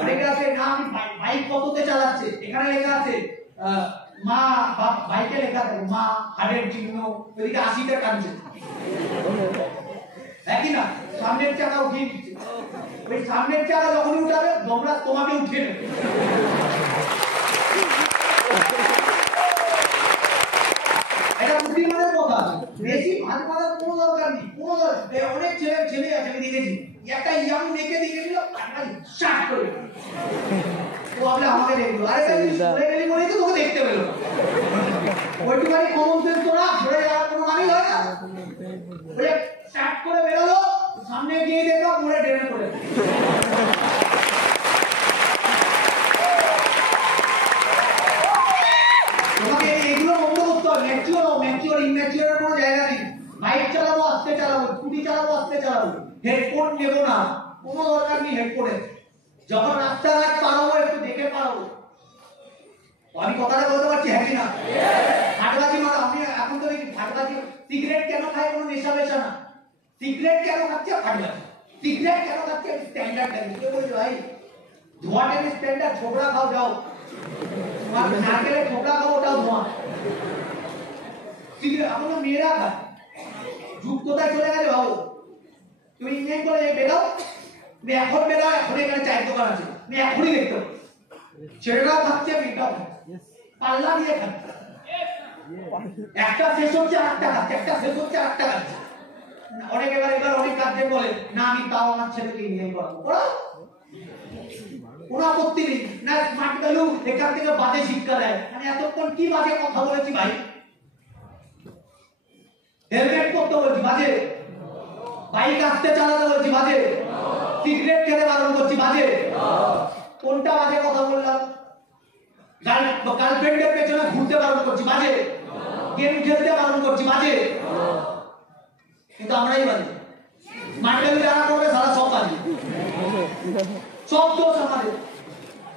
অনেকে আছে না আমি বাইক কততে চালাচ্ছে, এখানে লেখা আছে মা, বাইকে লেখা থাকে মা, হাড়ের চিহ্ন, ওইদিকে 80টা কাঁদছে, একই না? সামনের চাকা উঠিয়ে দিচ্ছে, ওই সামনের চাকা যখনই উঠাবে তোমরা তোমাকে উঠিয়ে নেবে। এটা বুদ্ধিমানের কথা, বেশি ভাত পাতার কোনো দরকার নেই, কোনো দরকার। অনেক ছেলে আছে আমি দেখেছি, একটা ইয়াং মেয়েকে দেখেছিল শার্ট করে ও আপনি আমাকে দেখলো, আরে চলে গেলি বলেই তো তোকে দেখতে পেলো। ওইটুখানি কমন সেন্স তো না, ঘুরে যাওয়ার কোনো মানেই হয় না। ওই শার্ট করে বেরোলো, সামনে গিয়ে দেখো পরে ড্রেনে পড়ে। তোমাকে এইগুলো বন্ধ করতে হবে। ম্যাচিওর ইম্যাচিওরের কোনো জায়গা নেই। বাইক চালাবো আস্তে চালাবো, স্কুটি চালাবো আস্তে চালাবো, হেডফোন নেবো না, কোনো দরকার নেই হেডফোনের। যখন রাস্তাঘাট পারবো একটু দেখে পারবো। আমি কথাটা বলতে পারছি হ্যাঁ কি না? ফাটবাজি মানে আমি এখন তো দেখি ফাটবাজি। সিগারেট কেন খায়? কোনো নেশা বেশা না। সিগারেট কেন খাচ্ছে? ফাটবাজি। সিগারেট কেন খাচ্ছে? স্ট্যান্ডার্ড লাগে। কে বলছো ভাই ধোঁয়াটা স্ট্যান্ডার্ড? ছোকরা খাও যাও, তোমার নারকেলের ছোকরা খাও, ওটাও ধোঁয়া। সিগারেট এখন তো মেয়েরা খায়। যুগ কোথায় চলে গেছে ভাবো। তুমি ইঞ্জিনিয়ারিং কলেজে বেরাও, তুমি এখন বেরাও, এখন এখানে চায়ের দোকান আছে, তুমি এখনই দেখতে পাবো ছেলেরাও খাচ্ছে মেয়েটাও খাচ্ছে, পাল্লা দিয়ে খাচ্ছে। একটা শেষ হচ্ছে আর একটা খাচ্ছে, একটা শেষ হচ্ছে আর একটা খাচ্ছে। অনেক এবার অনেক কাজে বলে না আমি তাও আমার ছেলেকে ইঞ্জিনিয়ারিং করাবো, পড়াও, কোনো আপত্তি নেই। না স্মার্ট ভ্যালু এখান থেকে বাজে শিক্ষা দেয়। আমি এতক্ষণ কি বাজে কথা বলেছি ভাই? হেলমেট পরতে বলছি বাজে, বাইক আস্তে চালাতে বলছি বাজে, সিগারেট খেতে বারণ করছি বাজে। কোনটা বাজে কথা বললাম? গার্লফ্রেন্ডের পেছনে ঘুরতে বারণ করছি বাজে, গেম খেলতে বারণ করছি বাজে। কিন্তু আমরাই বাজে। মার্কেল যারা করবে সারা সব বাজে, সব দোষ আমাদের।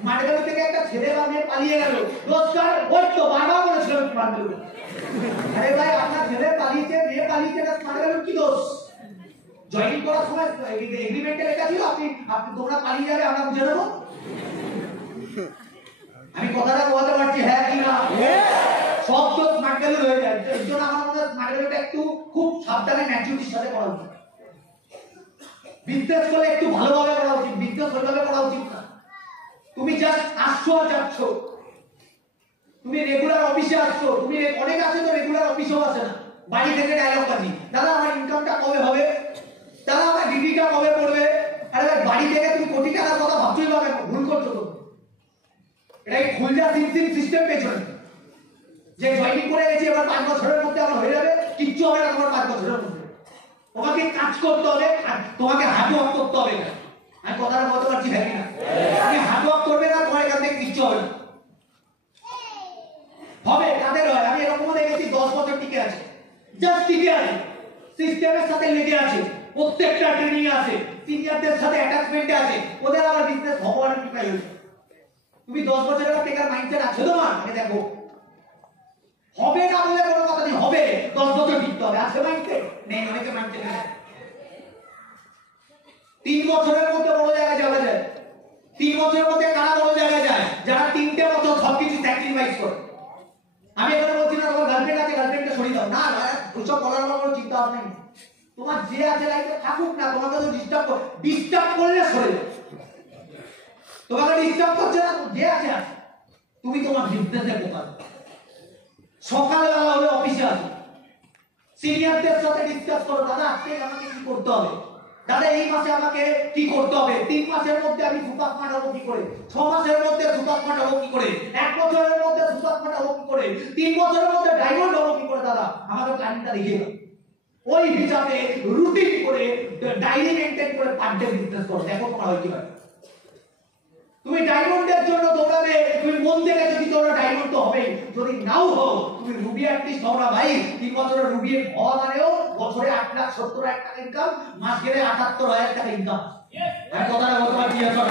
মার্কেল থেকে একটা ছেলে বা মেয়ে পালিয়ে গেল, রোজগার ওই তো বারবার বলেছিল মার্কেল। আরে ভাই আপনার ছেলে পালিয়েছে, মেয়ে পালিয়েছে, না মার্কেলের কি দোষ? জয়েন করার সময় এগ্রিমেন্টে লেখা ছিল আপনি তোমরা পালিয়ে যাবে, আমরা বুঝে নেবো। আমি কথাটা বলতে পারছি হ্যাঁ কি না? সব তো স্মার্ট ভ্যালু হয়ে যায়। এর জন্য আমার মনে হয় স্মার্ট ভ্যালুটা একটু খুব সাবধানে ম্যাচুরিটির সাথে করা উচিত। বিজনেস করলে একটু ভালোভাবে করা উচিত, বিজনেস ওইভাবে করা উচিত না। তুমি জাস্ট আসছো আর যাচ্ছ, তুমি রেগুলার অফিসে আসছো, তুমি অনেক আছে তো রেগুলার অফিসেও আসে না, বাড়ি থেকে ডায়লগ বাজি, দাদা আমার ইনকামটা কবে হবে, দাদা আমার ডিগ্রিটা কবে পড়বে। আরে ভাই বাড়ি থেকে তুমি কোটি টাকার কথা ভাবছোই পাবে, ভুল করছো তো। এটা খুলজা সিস্টেম পেছনে যে জয়েনিং করে গেছি এবার 5 বছরের মধ্যে আমার হয়ে যাবে, কিচ্ছু হবে না তোমার 5 বছরের মধ্যে। তোমাকে কাজ করতে হবে, তোমাকে হার্ড ওয়ার্ক করতে হবে। আমি কথাটা বলতে পারছি হ্যাঁ কিনা? তুমি হার্ড ওয়ার্ক করবে না, তোমার এখান থেকে কিচ্ছু হবে না। হবে কাদের হয়? আমি এরকম দেখেছি 10 বছর টিকে আছে, জাস্ট টিকে আছে, সিস্টেমের সাথে লেগে আছে, প্রত্যেকটা ট্রেনিং আছে, সিনিয়রদের সাথে অ্যাটাচমেন্টে আছে, ওদের আবার বিজনেস ভগবানের কৃপায় হয়েছে। তুমি 10 বছরের টেকার মাইন্ডসেট আছে তোমার? আমি দেখো হবে না বলে কোনো কথা নেই, হবে 10 বছর টিকতে হবে। আছে মাইন্ডসেট? নেই, অনেকে মাইন্ডসেট নেই। 3 বছরের মধ্যে বড় জায়গায় যাওয়া যায়। 3 বছরের মধ্যে কারা বড় জায়গায় যায়? যারা 3টে বছর সবকিছু স্যাক্রিফাইস করে। আমি এখানে বলছি না তোমার গার্লফ্রেন্ড আছে, গার্লফ্রেন্ডকে সরিয়ে দাও, না না, ওইসব বলার কোনো চিন্তা ভাবনা নেই। তোমার যে আছে লাইফে থাকুক না, তোমাকে তো ডিস্টার্ব করলে সরে যাও। তোমাকে ডিস্টার্ব করছে না, যে আছে আছে, তুমি তোমার বিজনেসে ফোকাস। সকালবেলা হলে অফিসে আসো, সিনিয়রদের সাথে ডিসকাস করো, দাদা আজকে আমাকে কি করতে হবে, দাদা এই মাসে আমাকে কি করতে হবে, 3 মাসের মধ্যে আমি সুপার স্মার্ট হবো কি করে, 6 মাসের মধ্যে সুপার স্মার্ট হবো কি করে, 1 বছরের মধ্যে সুপার স্মার্ট হবো কি করে, 3 বছরের মধ্যে ডায়মন্ড হবো কি করে, দাদা আমাকে প্ল্যানটা দেখিয়ে দাও। ওই হিসাবে রুটিন করে ডায়েরি মেইনটেইন করে পার ডে বিজনেস করো, দেখো তোমার হয় কি হয়। তুমি ডায়মন্ডের জন্য দৌড়াবে, তুমি মন থেকে যদি দৌড়া ডায়মন্ড তো হবে, যদি নাও হও তুমি রুবি আর্টিস্ট হও না ভাই। 3 বছরে রুবি হওয়া মানেও বছরে 8,70,000 টাকা ইনকাম, মাস গেলে 78,000 টাকা ইনকাম। আমি কথাটা বলতে পারছি এখন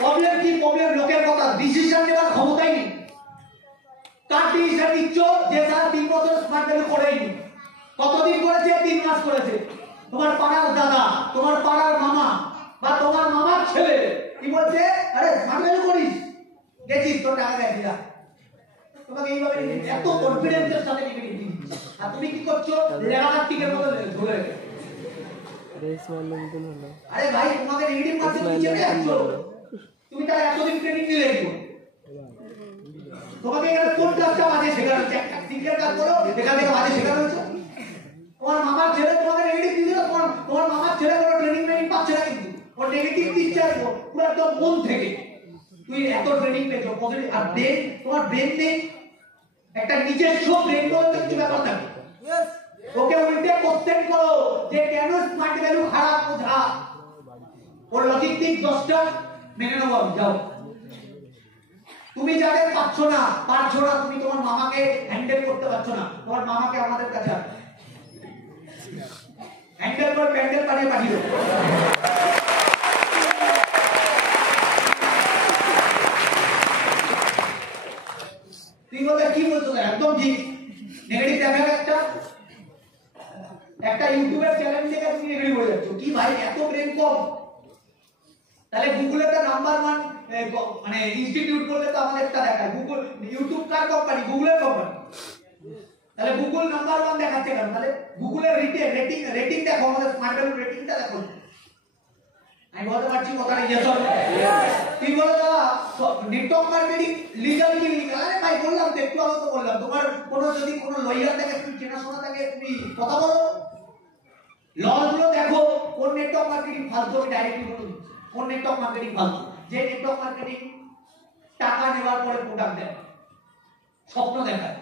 প্রবলেম কি? প্রবলেম লোকের কথা, ডিসিশন নেওয়ার ক্ষমতাই নেই। কার ডিসিশন নিচ্ছ যে তারা 3 বছর স্মার্ট ভ্যালু করেইনি? কতদিন করেছে? 3 মাস করেছে। তোমার পাড়ার দাদা, তোমার পাড়ার মামা বা তোমার মামার ছেলে কি বলছে, আরে স্মার্ট ভ্যালু করিস, গেছিস তোর টাকা দেয় দিলা। তোমাকে এইভাবে এত কনফিডেন্সের সাথে নিয়ে দিচ্ছে, আর তুমি কি করছো? লেগাটিকের মতো ঝুলে রেখে। আরে ভাই তোমাকে নেগেটিভ মার্কেট নিচে যাচ্ছ, তুমি তার এতদিন ট্রেনিং নিলে কি? তোমাকে এখানে কোন কাজটা বাজে শেখানো হচ্ছে? একটা সিঙ্গেল কাজ করো, এখান থেকে বাজে শেখানো হচ্ছে। তোমার মামার ছেলে তোমাকে নেগেটিভ দিল, তোমার মামার ছেলে কোনো ট্রেনিং মেইন পাচ্ছে না, কিন্তু ও নেগেটিভ দিচ্ছে পুরো একদম মন থেকে। তুই এত ট্রেনিং পেয়েছো পজিটিভ, আর ব্রেন, তোমার ব্রেন নেই, একটা নিজস্ব ব্রেন বলতে কিছু ব্যাপার থাকে। ওকে উল্টে কোশ্চেন করো যে কেন স্মার্ট ভ্যালু খারাপ, বোঝা ওর লজিক দিক 10টা মেনে নেবো, যাও। তুমি যাদের পাচ্ছ না, তুমি তোমার মামাকে হ্যান্ডেল করতে পারছো না, তোমার মামাকে আমাদের কাছে হ্যান্ডেল করে প্যান্ডেল বানিয়ে পাঠিয়ে দেবো। তুই বলে কি বলছো? একদম ঠিক, নেগেটিভ দেখার একটা ইউটিউবের চ্যানেল থেকে তুমি নেগেটিভ হয়ে যাচ্ছ। কি ভাই এত ব্রেন কম? তাহলে গুগলের তো নাম্বার 1 মানে ইনস্টিটিউট বললে তো আমাদেরটা দেখায়। গুগল, ইউটিউব কার কোম্পানি? গুগলের কোম্পানি। তাহলে গুগল নাম্বার 1 দেখাচ্ছে কেন? তাহলে গুগলের রেটিং দেখো, আমাদের স্মার্ট ভ্যালু রেটিংটা দেখো। আমি বলতে পারছি কথাটা ইয়েস হবে। তুই বলে দাদা নেটওয়ার্ক মার্কেটিং লিগ্যাল কি লিগ্যাল? আরে ভাই বললাম তো, একটু আগে তো বললাম, তোমার কোনো যদি কোনো লয়ার থাকে, তুমি চেনাশোনা থাকে, তুমি কথা বলো, লগুলো দেখো কোন নেটওয়ার্ক মার্কেটিং ফালতু। আমি ডাইরেক্টলি বলে দিচ্ছি কোন নেটওয়ার্ক মার্কেটিং ফালতু। যে নেটওয়ার্ক মার্কেটিং টাকা নেওয়ার পরে প্রোডাক্ট দেয়, স্বপ্ন দেখায়,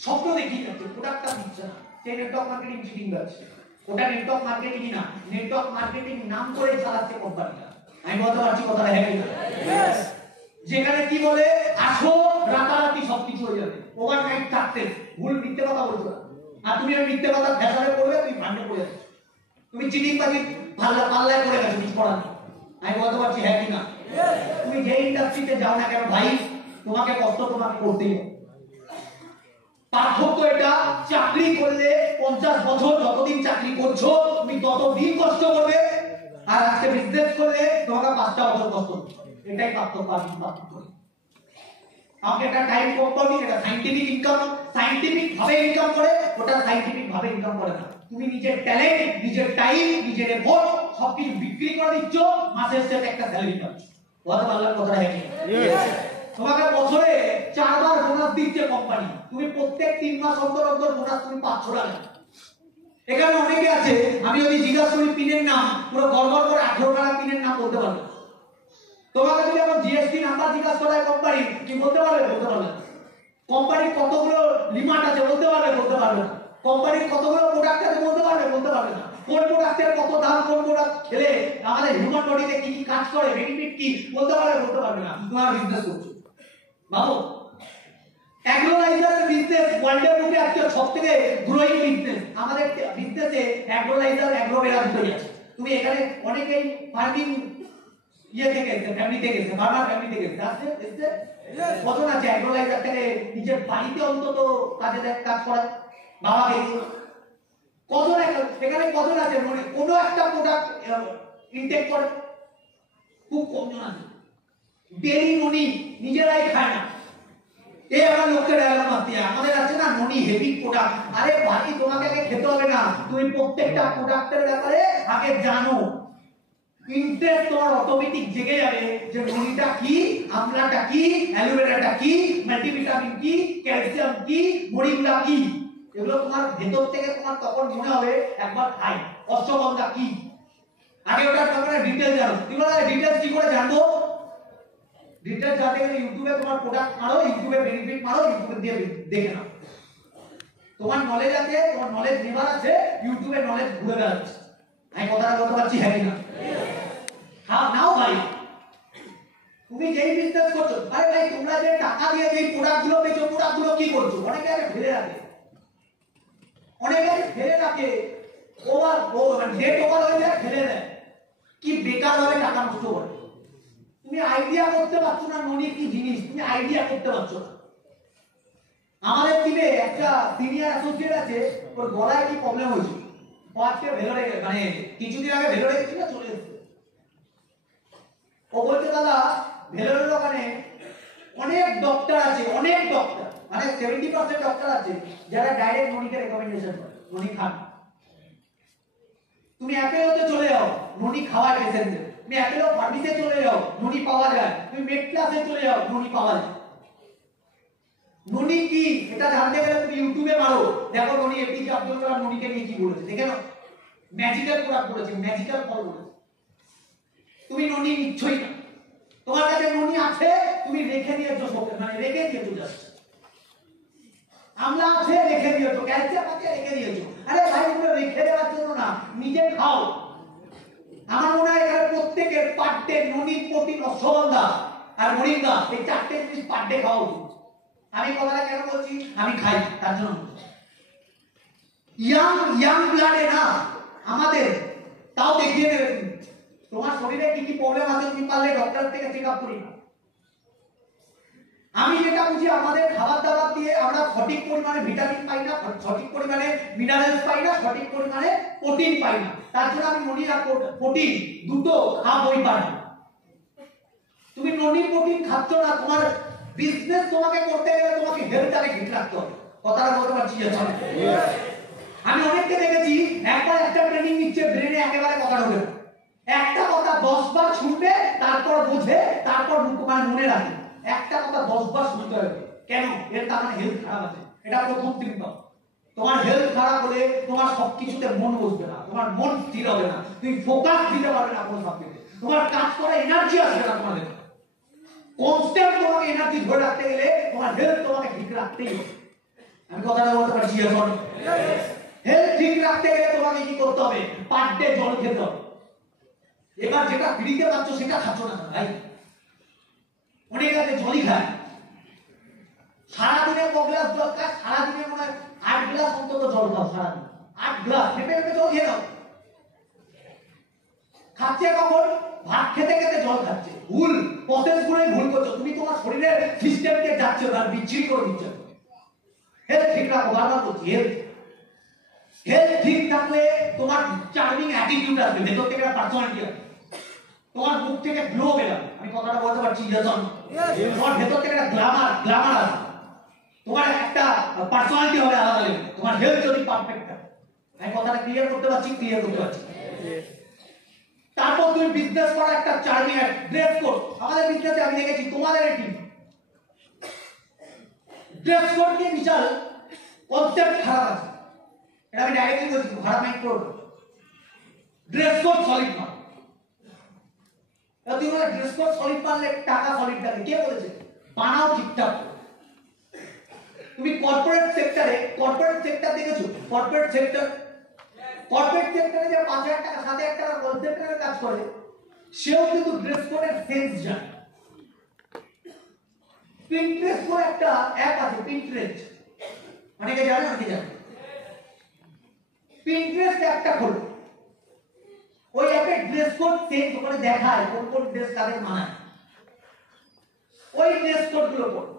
স্বপ্ন দেখিয়ে যাচ্ছে, প্রোডাক্টটা দিচ্ছে না, সেই নেটওয়ার্ক মার্কেটিং চিটিং করছে। ওটা নেটওয়ার্ক মার্কেটিং না, নেটওয়ার্ক মার্কেটিং নাম করে চালাচ্ছে কোম্পানিটা। আমি বলতে পারছি কথাটা হ্যাঁ কিনা? যেখানে কি বলে আসো রাতারাতি সবকিছু হয়ে যাবে, ওভারনাইট সাকসেস। ভুল মিথ্যে কথা বলছো না, আর তুমি ওই মিথ্যে কথা ফ্যাশনে পড়বে, তুমি ভান্ডে পড়ে যাচ্ছ, তুমি চিটিং বাজি পাল্লায় পড়ে গেছো, কিছু করার নেই। আমি বলতে পারছি হ্যাঁ কিনা? তুমি যে ইন্ডাস্ট্রিতে যাও না কেন ভাই, তোমাকে কষ্ট তোমাকে করতেই হবে। পার্থক্য এটা, চাকরি করলে 50 বছর যতদিন চাকরি করছো তুমি ততদিন কষ্ট করবে, আর আজকে বিজনেস করলে তোমাকে 5টা বছর কষ্ট করবে। এটাই পার্থক্য। আমি পার্থক্য আমাকে একটা টাইম কোম্পানি, এটা সাইন্টিফিক ইনকাম, সাইন্টিফিক ভাবে ইনকাম করে, ওটা সাইন্টিফিক ভাবে ইনকাম করে না। তুমি নিজের ট্যালেন্ট, নিজের টাইম, নিজের এফোর্ট সবকিছু বিক্রি করে দিচ্ছ, মাসের শেষে একটা স্যালারি পাচ্ছ। কথা বললাম, কথাটা হ্যাঁ। তোমাকে বছরে 4 বার বোনাস দিচ্ছে কোম্পানি, তুমি প্রত্যেক 3 মাস অন্তর অন্তর বোনাস তুমি পাচ্ছ না। এখানে অনেকে আছে, আমি যদি জিজ্ঞাসা করি পিনের নাম, পুরো গড়গড় করে 18 টাকা পিনের নাম বলতে পারবে। তোমাকে যদি এখন জিএসটি নাম্বার জিজ্ঞাসা করা হয় কোম্পানি, কি বলতে পারবে? বলতে পারবে। কোম্পানির কতগুলো লিমিট আছে বলতে পারবে? বলতে পারবে না। কোম্পানির কতগুলো প্রোডাক্ট আছে বলতে পারবে? বলতে পারবে না। কোন প্রোডাক্টের কত দাম, কোন প্রোডাক্ট খেলে আমাদের হিউম্যান বডিতে কি কি কাজ করে, বেনিফিট কি বলতে পারবে? বলতে পারবে না। তোমার বিজনেস করছো বাবু। অ্যাগ্রোলাইজারের বিজনেস ওয়ার্ল্ডের বুকে আজকে সবথেকে গ্রোইং বিজনেস। আমাদের বিজনেসে অ্যাগ্রোলাইজার, অ্যাগ্রোভেরা দুটোই আছে। তুমি এখানে অনেকেই ফার্মিং থেকে এসে, ফ্যামিলি থেকে এসে, ফার্মার ফ্যামিলি থেকে এসে কজন আছে অ্যাগ্রোলাইজার থেকে নিজের বাড়িতে অন্তত কাজ করায় বাবাকে দিয়ে? কজন এখানে কজন আছে মানে কোনো একটা প্রোডাক্ট ইনটেক করে? খুব কমজন আছে। ডেলি ননি নিজেরাই খায় না, এই আমার লোককে ডায়লগ মারতে হয়। আমাদের আছে না ননি হেভি প্রোডাক্ট। আরে ভাই তোমাকে আগে খেতে হবে না, তুমি প্রত্যেকটা প্রোডাক্টের ব্যাপারে আগে জানো। ইন্টারেস্ট তোমার অটোমেটিক জেগে যাবে যে ননিটা কি, আমলাটা কি, অ্যালোভেরাটা কি, মাল্টিভিটামিন কি, ক্যালসিয়াম কি, মরিঙ্গা কি, এগুলো তোমার ভেতর থেকে তোমার তখন মনে হবে একবার খাই। অশ্বগন্ধা কি, আগে ওটার ব্যাপারে ডিটেইলস জানো। তুমি বলো ডিটেইলস কি করে জানবো? ডিটেইলস জানতে গেলে ইউটিউবে তোমার প্রোডাক্ট মারো, ইউটিউবে বেনিফিট মারো, ইউটিউবে দিয়ে দেখে নাও। তোমার নলেজ আছে, তোমার নলেজ নেবার আছে, ইউটিউবে নলেজ ঘুরে বেড়াচ্ছে। আমি কথাটা বলতে পারছি হ্যাঁ না? হ্যাঁ নাও ভাই, তুমি যেই বিজনেস করছো, আরে ভাই তোমরা যে টাকা দিয়ে যেই প্রোডাক্টগুলো পেয়েছো, প্রোডাক্টগুলো কি করছো? অনেকে আগে ফেলে রাখে, অনেকে ফেলে রাখে, ডেট ওভার হয়ে যায় ফেলে দেয়, কি বেকার ভাবে টাকা নষ্ট করে। তুমি আইডিয়া করতে পারছো না ননি কি জিনিস, তুমি আইডিয়া করতে পারছো না। আমাদের টিমে একটা সিনিয়র অ্যাসোসিয়েট আছে, ওর গলায় কি প্রবলেম হয়েছে, ও আজকে ভেলোরে মানে কিছুদিন আগে ভেলোরে গেছিল, চলে এসেছে। ও বলছে দাদা ভেলোরের ওখানে অনেক ডক্টর আছে, অনেক ডক্টর মানে 70% ডক্টর আছে যারা ডাইরেক্ট ননিকে রেকমেন্ডেশন করে ননি খান। তুমি অ্যাপেলোতে চলে যাও, ননি খাওয়ায় পেশেন্টদের। তুমি অ্যাপেলো ফার্মেসিতে চলে যাও, ননি পাওয়া যায়। তুমি মেডপ্লাসে চলে যাও, ননি পাওয়া যায়। ননি কি এটা জানতে গেলে তুমি ইউটিউবে মারো, দেখো ননি এপিজে আব্দুল কালাম ননিকে নিয়ে কি বলেছে, দেখে নাও। ম্যাজিক্যাল প্রোডাক্ট বলেছে, ম্যাজিক্যাল ফল বলেছে। তুমি ননি নিচ্ছই না, তোমার কাছে ননি আছে, তুমি রেখে দিয়েছো, মানে রেখে দিয়েছো জাস্ট। আমলা আছে রেখে দিয়েছো, ক্যালসিয়াম আছে রেখে দিয়েছো। আরে ভাই এগুলো রেখে দেওয়ার জন্য না, নিজে খাও। আমার মনে হয় এখানে প্রত্যেকের পার ডে ননি, প্রোটিন, অশ্বগন্ধা আর মরিঙ্গা এই 4টে জিনিস পার ডে খাওয়া উচিত। আমি কথাটা কেন বলছি, আমি খাই তার জন্য। ইয়াং ব্লাডে না আমাদের, তাও দেখিয়ে দেবে তুমি তোমার শরীরে কি কি প্রবলেম আছে, তুমি পারলে ডক্টর থেকে চেক আপ করি না। আমি যেটা বুঝি আমাদের খাবার দাবার দিয়ে আমরা সঠিক পরিমাণে ভিটামিন পাই না, সঠিক পরিমাণে মিনারেলস পাই না, সঠিক পরিমাণে প্রোটিন পাই না। তার জন্য আমি ননি আর প্রোটিন দুটো খাবই পারি। তুমি ননি প্রোটিন খাচ্ছ না, তোমার বিজনেস তোমাকে করতে গেলে তোমাকে হেলথটাকে ঠিক রাখতে হবে। কথাটা বলতে পারছি যে আমি অনেককে দেখেছি একবার একটা ট্রেনিং নিচ্ছে, ব্রেনে একেবারে কথা ঢোকে না। একটা কথা 10 বার শুনবে, তারপর বোঝে, তারপর মনে রাখে। একটা কথা 10 বার শুনতে হবে, কেন? এর তার মানে হেলথ খারাপ আছে। এটা প্রথম সিম্পটম। তোমার হেলথ খারাপ হলে তোমার সবকিছুতে মন বসবে না, তোমার মন স্থির হবে না, তুমি ফোকাস দিতে পারবে না কোনো সাবজেক্টে, তোমার কাজ করার এনার্জি আসবে না তোমাদের। কনস্ট্যান্ট তোমাকে এনার্জি ধরে রাখতে গেলে তোমার হেলথ তোমাকে ঠিক রাখতেই হবে। আমি কথাটা বলতে পারছি এখন? হেলথ ঠিক রাখতে গেলে তোমাকে কি করতে হবে? পার ডে জল খেতে হবে। এবার যেটা ফ্রিতে পাচ্ছ সেটা খাচ্ছ না ভাই। অনেক আছে জলই খায়, সারাদিনে ক গ্লাস জল খায়? সারাদিনে মনে হয় 8 গ্লাস অন্তত জল খাও। সারাদিন 8 গ্লাস হেঁটে হেঁটে জল খেয়ে নাও। খাচ্ছে কখন? ভাত খেতে খেতে জল খাচ্ছে। ভুল প্রসেস গুলোই ভুল করছো তুমি, তোমার শরীরের সিস্টেমকে যাচ্ছে তার বিচ্ছিরি করে দিচ্ছ। হেলথ ঠিক রাখো, বারবার বলছি হেলথ ঠিক থাকলে তোমার চার্মিং অ্যাটিটিউড আসবে, ভেতর থেকে একটা পার্সোনালিটি আসবে, তোমার মুখ থেকে গ্লো বেরোবে। আমি কথাটা বলতে পারছি ইয়াসন? তোমার ভেতর থেকে একটা গ্ল্যামার আসবে, তোমার একটা পার্সোনালিটি হবে আলাদা লেভেলে, তোমার হেলথ যদি পারফেক্ট থাকে। আমি কথাটা ক্লিয়ার করতে পারছি? তারপর তুমি বিজনেস করার একটা চার্মিং ড্রেস কোড। আমাদের বিজনেসে আমি দেখেছি, তোমাদের টিম ড্রেস কোড নিয়ে বিশাল কনসেপ্ট খারাপ আছে। এটা আমি ডাইরেক্টলি বলছি, খারাপ মাইন্ড করো। ড্রেস কোড সলিড না, তুমি বলে ড্রেস কোড সলিড পারলে টাকা সলিড থাকে। কে বলেছে? বানাও ঠিকঠাক। তুমি কর্পোরেট সেক্টর দেখেছো? কর্পোরেট সেক্টরে যে 5000 টাকা 7000 টাকা কল সেক্টরে কাজ করে, সেও কিন্তু ড্রেস কোডের সেন্স জানে। পিন্টারেস্ট বলে একটা অ্যাপ আছে, পিন্টারেস্ট, অনেকে জানে, অনেকে জানে। পিন্টারেস্ট অ্যাপটা খোলো, ওই অ্যাপে ড্রেস কোড সেন্স ওখানে দেখায়, কোন কোন ড্রেস তাদের মানায়, ওই ড্রেস কোড গুলো পড়ো।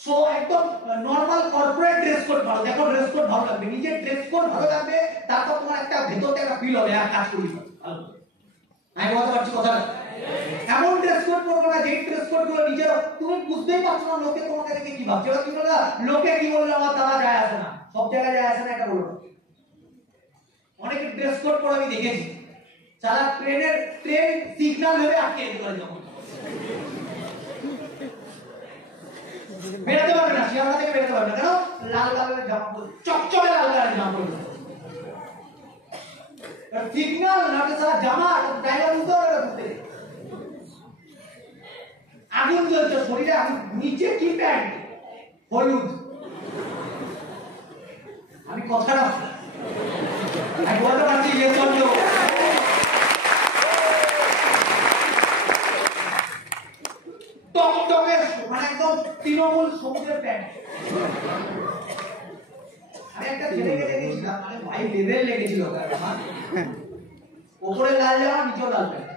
সো একদম নরমাল কর্পোরেট ড্রেস কোড ভালো, দেখো ড্রেস কোড ভালো লাগবে, নিজের ড্রেস কোড ভালো লাগবে, তারপর তোমার একটা ভেতর থেকে একটা ফিল হবে আর কাজ করবি ভালো। আমি বলতে পারছি কথাটা? এমন ড্রেস কোড করবো না যে ড্রেস কোড গুলো নিজের তুমি বুঝতেই পারছো না লোকে তোমাকে দেখে কি ভাবছে। এবার তুমি বলো লোকে কি বললো আমার তারা যায় আসে না, সব জায়গায় যায় আসে না, এটা বলবো। অনেকে ড্রেস কোড পরে আমি দেখেছি, সারা ট্রেন সিগন্যাল ভেবে আটকে যেতে পারে যখন বেরোতে পারবে না, শিয়ালদা থেকে বেরোতে পারবে না। কেন? লাল কালারের জামা পরে, চকচকে লাল কালারের জামা পরে সিগন্যাল না সারা জামা ড্রাইভার বুঝতে পারবে না। আগুন জ্বলছে শরীরে, আগুন, নিচে কি প্যান্ট হলুদ। আমি কথাটা আমি বলতে পারছি যে চন্দ্র টকটকে মানে একদম তৃণমূল সবুজের প্যান্ট। আমি একটা ছেলেকে দেখেছিলাম, মানে ভাই লেভেল লেগেছিল আমার, ওপরে লাল জামা নিচে লাল প্যান্ট,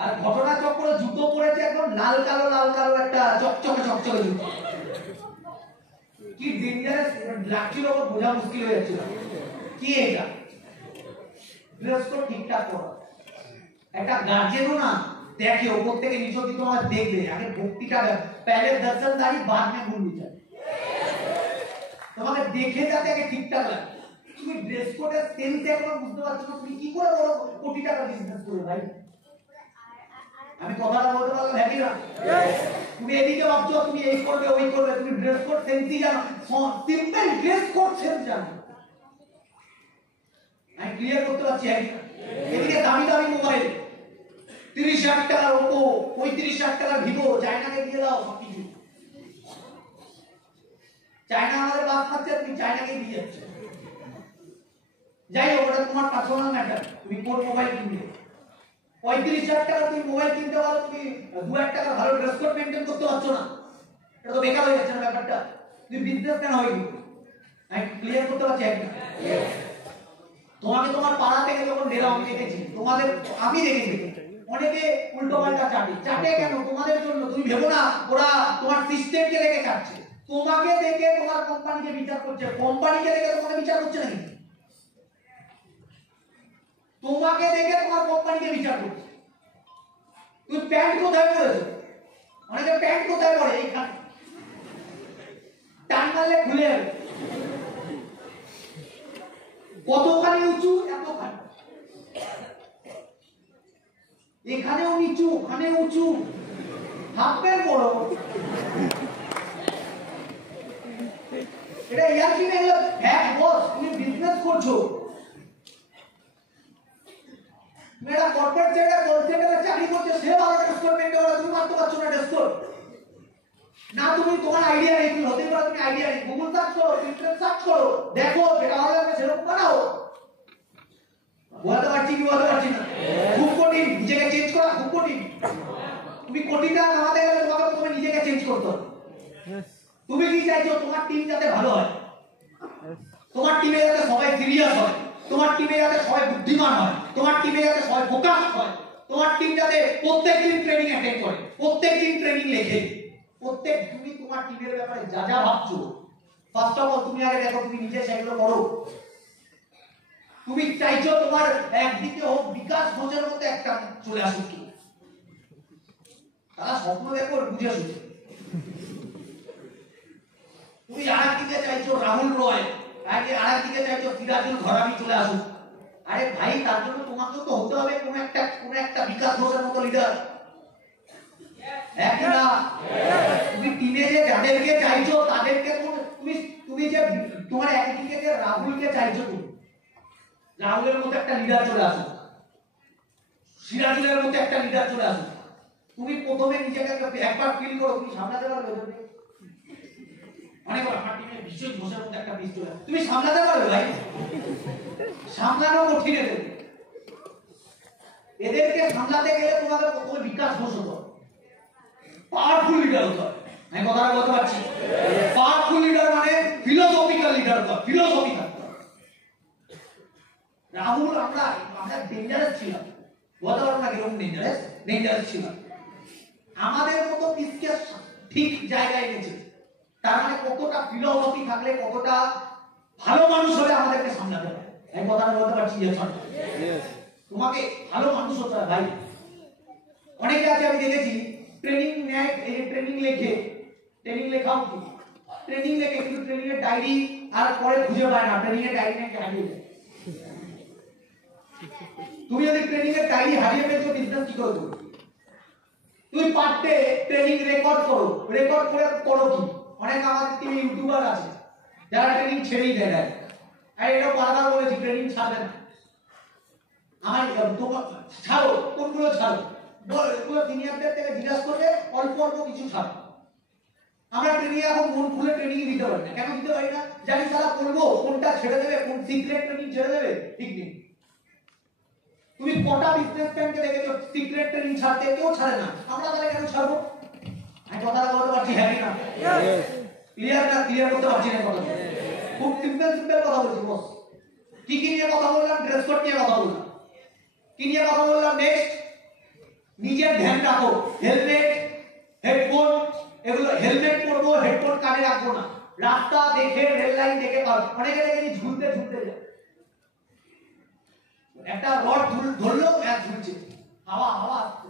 আর ঘটনা চক্রে জুতো পরেছে একদম লাল কালো একটা চকচকে জুতো। কি ডেঞ্জারাস লাগছিল, ওর বোঝা মুশকিল হয়ে যাচ্ছিল কি এটা। ড্রেস কোড ঠিকঠাক করো। একটা গার্জিয়ানও না দেখে ওপর থেকে নিচে অব্দি তোমার দেখবে, আগে ভক্তিটা পहले दर्शनदारी बाद में गुण বিচার, তোমাকে দেখে যাতে আগে ঠিকঠাক লাগে। তুমি ড্রেস কোডের সেন্স এখনো বুঝতে পারছো না, তুমি কি করে বড় কোটি টাকা বিজনেস করবে ভাই? আমি কথাটা বলতে পারলাম হ্যাপি না? তুমি এদিকে ভাবছো তুমি এই করবে ওই করবে, তুমি ড্রেস কোড সেন্সই জানো, সিম্পল ড্রেস কোড সেন্স জানো। আমি ক্লিয়ার করতে পারছি হ্যাপি না? এদিকে দামি দামি মোবাইল 30,000 টাকার ওপো, 35,000 টাকার ভিভো, চায়নাকে দিয়ে দাও সবকিছু। চায়না আমাদের বাদ খাচ্ছে, তুমি চায়নাকে দিয়ে যাচ্ছ। যাই হোক, ওটা তোমার পার্সোনাল ম্যাটার, তুমি কোন মোবাইল কিনবে। 35,000 টাকা তুমি মোবাইল কিনতে পারো, তুমি 2,000 টাকা ভালো ড্রেস কোড মেইনটেইন করতে পারছো না, এটা তো বেকার হয়ে যাচ্ছে না ব্যাপারটা। তুমি বিজনেস কেন হয়? আমি ক্লিয়ার করতে পারছি একটা। তোমাকে তোমার পাড়া থেকে যখন বেরো আমি দেখেছি, আমি দেখেছি অনেকে উল্টো পাল্টা চাটে কেন? তোমাদের জন্য। তুমি ভেবো না ওরা তোমার সিস্টেমকে দেখে চাটছে, তোমাকে দেখে তোমার কোম্পানিকে বিচার করছে, কোম্পানিকে দেখে তোমাকে বিচার করছে নাকি? তোমাকে দেখে তোমার কোম্পানিকে বিচার করছে। তুমি প্যান্ট কোথায় পরেছো? অনেকে প্যান্ট কোথায় পরে? এইখানে টান মারলে খুলে যাবে। কতখানি উঁচু? এতখানি। এখানেও নিচু, ওখানে উঁচু, হাফ প্যান্ট পরো। এটা ইয়ার কি নেই? হ্যাঁ বস, তুমি বিজনেস করছো, মেয়েরা কর্পোরেট সেক্টর কলসেন্টারে চাকরি করছে, সে ভালো ড্রেস কোড মেইনটেইন করে, তুমি মারতে পারছো না ড্রেস কোড না। তুমি তোমার আইডিয়া নেই, তুমি হতে পারো তুমি আইডিয়া নেই, গুগল সার্চ করো, পিন্টারেস্ট সার্চ করো, দেখো যেটা ভালো লাগবে সেরকম বানাও। বলতে পারছি কি বলতে পারছি না? খুব কঠিন, নিজেকে চেঞ্জ করা খুব কঠিন। তুমি কোটিটা নামাতে গেলে তোমাকে প্রথমে নিজেকে চেঞ্জ করতে হবে। তুমি কি চাইছো? তোমার টিম যাতে ভালো হয়, তোমার টিমে যাতে সবাই সিরিয়াস হয়, তোমার টিমে যাতে সবাই বুদ্ধিমান হয়, তোমার টিমে যাতে সবাই ফোকাস হয়, তোমার টিম যাতে প্রত্যেকদিন ট্রেনিং অ্যাটেন্ড করে, প্রত্যেকদিন ট্রেনিং লেখে, তুমি তোমার টিমের ব্যাপারে যা যা ভাবছো, ফার্স্ট অফ অল তুমি আগে দেখো তুমি নিজে সেগুলো করো। তুমি চাইছো তোমার একদিকে হোক বিকাশ ঘোষের মতো একটা চলে আসুক, তারা স্বপ্ন দেখো বুঝে শুনে। তুমি আরেকদিকে চাইছো রাহুল রয়, আরেকদিকে চাইছো সিরাজুল ঘরামি চলে আসুক। আরে ভাই, তার জন্য তোমাকেও তো হতে হবে কোন একটা বিকাশ ঘোষের মতো লিডার। একই না? তুমি টিমে যে যাদেরকে চাইছো তাদেরকে তুমি যে তোমার একদিকে যে রাহুলকে চাইছো, তুমি রাহুলের মতো একটা লিডার চলে আসুক, সিরাজুলের মতো একটা লিডার চলে আসুক। তুমি প্রথমে নিজেকে একবার ফিল করো তুমি সামলাতে পারবে। অনেক আমার টিমে বিশেষ ঘোষের মতো একটা পিস চলে, তুমি সামলাতে পারবে ভাই? সামলানো কঠিন। এদেরকে সামলাতে গেলে তোমাকে প্রথমে বিকাশ ঘোষ হতে হবে, পাওয়ারফুল লিডার হতে হবে। আমি কথাটা বলতে পারছি? পাওয়ারফুল লিডার মানে ফিলোসফিক্যাল লিডার হতে হবে, ফিলোসফি থাকতে হবে। রাহুল আমরা ডেঞ্জারাস ছিলাম, বলতে পারবো না কিরকম ডেঞ্জারাস ছিলাম। আমাদের মতো পিসকে ঠিক জায়গায় এনেছে, তার মানে কতটা ফিলোসফি থাকলে, কতটা ভালো মানুষ হলে আমাদেরকে সামলাতে পারে। আমি কথাটা বলতে পারছি যে তোমাকে ভালো মানুষ হতে হবে ভাই। অনেকে আছে আমি দেখেছি ট্রেনিং নেয়, ট্রেনিং লেখাও কি ট্রেনিং লেখে, কিন্তু ট্রেনিং এর ডায়েরি আর পরে খুঁজে পায় না, ট্রেনিং এর ডায়েরি নাকি হারিয়ে যায়। তুমি যদি ট্রেনিং এর ডায়েরি হারিয়ে ফেলছো বিজনেস কি করে করবে? তুমি পার ডে ট্রেনিং রেকর্ড করো, রেকর্ড করে করো কি? অনেক আমাদের টিভি ইউটিউবার আছে যারা ট্রেনিং ছেড়েই দেয়। আর এটা বারবার বলেছি ট্রেনিং ছাড়বে না। আমার তোমার ছাড়ো, কোনগুলো ছাড়ো বল, সিনিয়রদের থেকে জিজ্ঞাসা করবে, অল্প অল্প কিছু ছাড়ো। আমরা ট্রেনিং এখন মন খুলে ট্রেনিং দিতে পারি না। কেন দিতে পারি না? জানি সারা করবো, কোনটা ছেড়ে দেবে, কোন সিক্রেট ট্রেনিং ছেড়ে দেবে ঠিক নেই। তুমি কটা বিজনেসম্যানকে দেখেছো সিক্রেট ট্রেনিং ছাড়তে? কেউ ছাড়ে না। আমরা তাহলে কেন ছাড়বো? আমি কথাটা বলতে পারছি হ্যাঁ কি না? ক্লিয়ার না? ক্লিয়ার করতে পারছি না কথা? খুব সিম্পল সিম্পল কথা বলছি বস। কি কি নিয়ে কথা বললাম? ড্রেস কোড নিয়ে কথা বললাম। কি নিয়ে কথা বললাম? নেক্সট, নিজের ধ্যান রাখো। হেলমেট, হেডফোন, এগুলো হেলমেট পরবো, হেডফোন কানে রাখবো না। রাস্তা দেখে, রেল লাইন দেখে পারবো। অনেকে দেখেছি ঝুলতে ঝুলতে যায়, একটা রড ধরলো এক ঝুলছে, হাওয়া হাওয়া আসছে।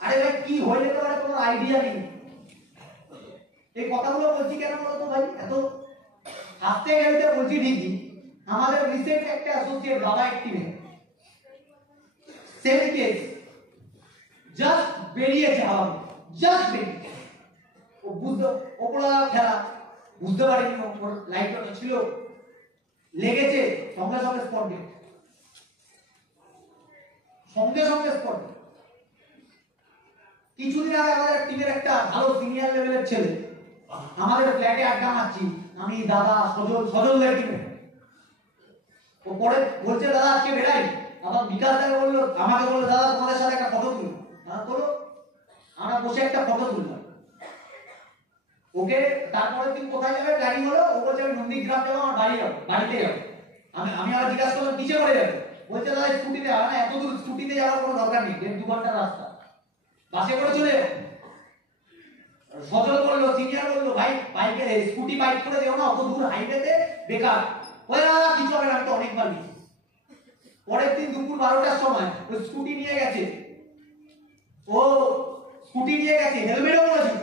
আরে ভাই কি হয়ে যেতে পারে কোনো আইডিয়া নেই। এই কথাগুলো বলছি কেন বলতো ভাই? এত হাসতে গেলতে বলছি ঠিকই। আমাদের রিসেন্ট একটা অ্যাসোসিয়েট বাবা অ্যাক্টিভে সেম কেস, জাস্ট বেরিয়েছে হাওয়া, জাস্ট বেরিয়েছে। ও বুঝতে ওপরা খেলা বুঝতে পারেনি, ওর লাইটটা ছিল, লেগেছে, সঙ্গে সঙ্গে স্পট ডেট, সঙ্গে সঙ্গে স্পট। কিছুদিন আগে আমাদের টিমের একটা ভালো সিনিয়র লেভেলের ছেলে আমাদের ফ্ল্যাটে আড্ডা মারছি, আমি দাদা সজলদের টিমে। ও পরে বলছে দাদা আজকে বেরাই। আমার বিকাশ দাকে বললো, আমাকে বললো দাদা তোমাদের সাথে একটা ফটো তুলো। দাদা তোলো। আমরা বসে একটা ফটো তুললাম। ওকে তারপরের দিন কোথায় যাবে প্ল্যানিং হলো, ও বলছে আমি নন্দীগ্রাম যাবো, আমার বাড়ি যাবো, বাড়িতে যাবো। আমি আবার জিজ্ঞাসা করলাম নিচে করে যাবে? বলছে দাদা স্কুটিতে যাবে না, এত দূর স্কুটিতে যাওয়ার কোনো দরকার নেই, 1.5-2 ঘন্টার রাস্তা, বাসে করে চলে যাবো। সজল বললো, সিনিয়র বললো ভাই বাইকে স্কুটি বাইক করে দেও না, অত দূর হাইওয়েতে বেকার। ওই দাদা কিছু হবে না, আমি তো অনেকবার নিয়েছি। পরের দিন দুপুর 12টার সময় ও স্কুটি নিয়ে গেছে, হেলমেটও পরেছিল,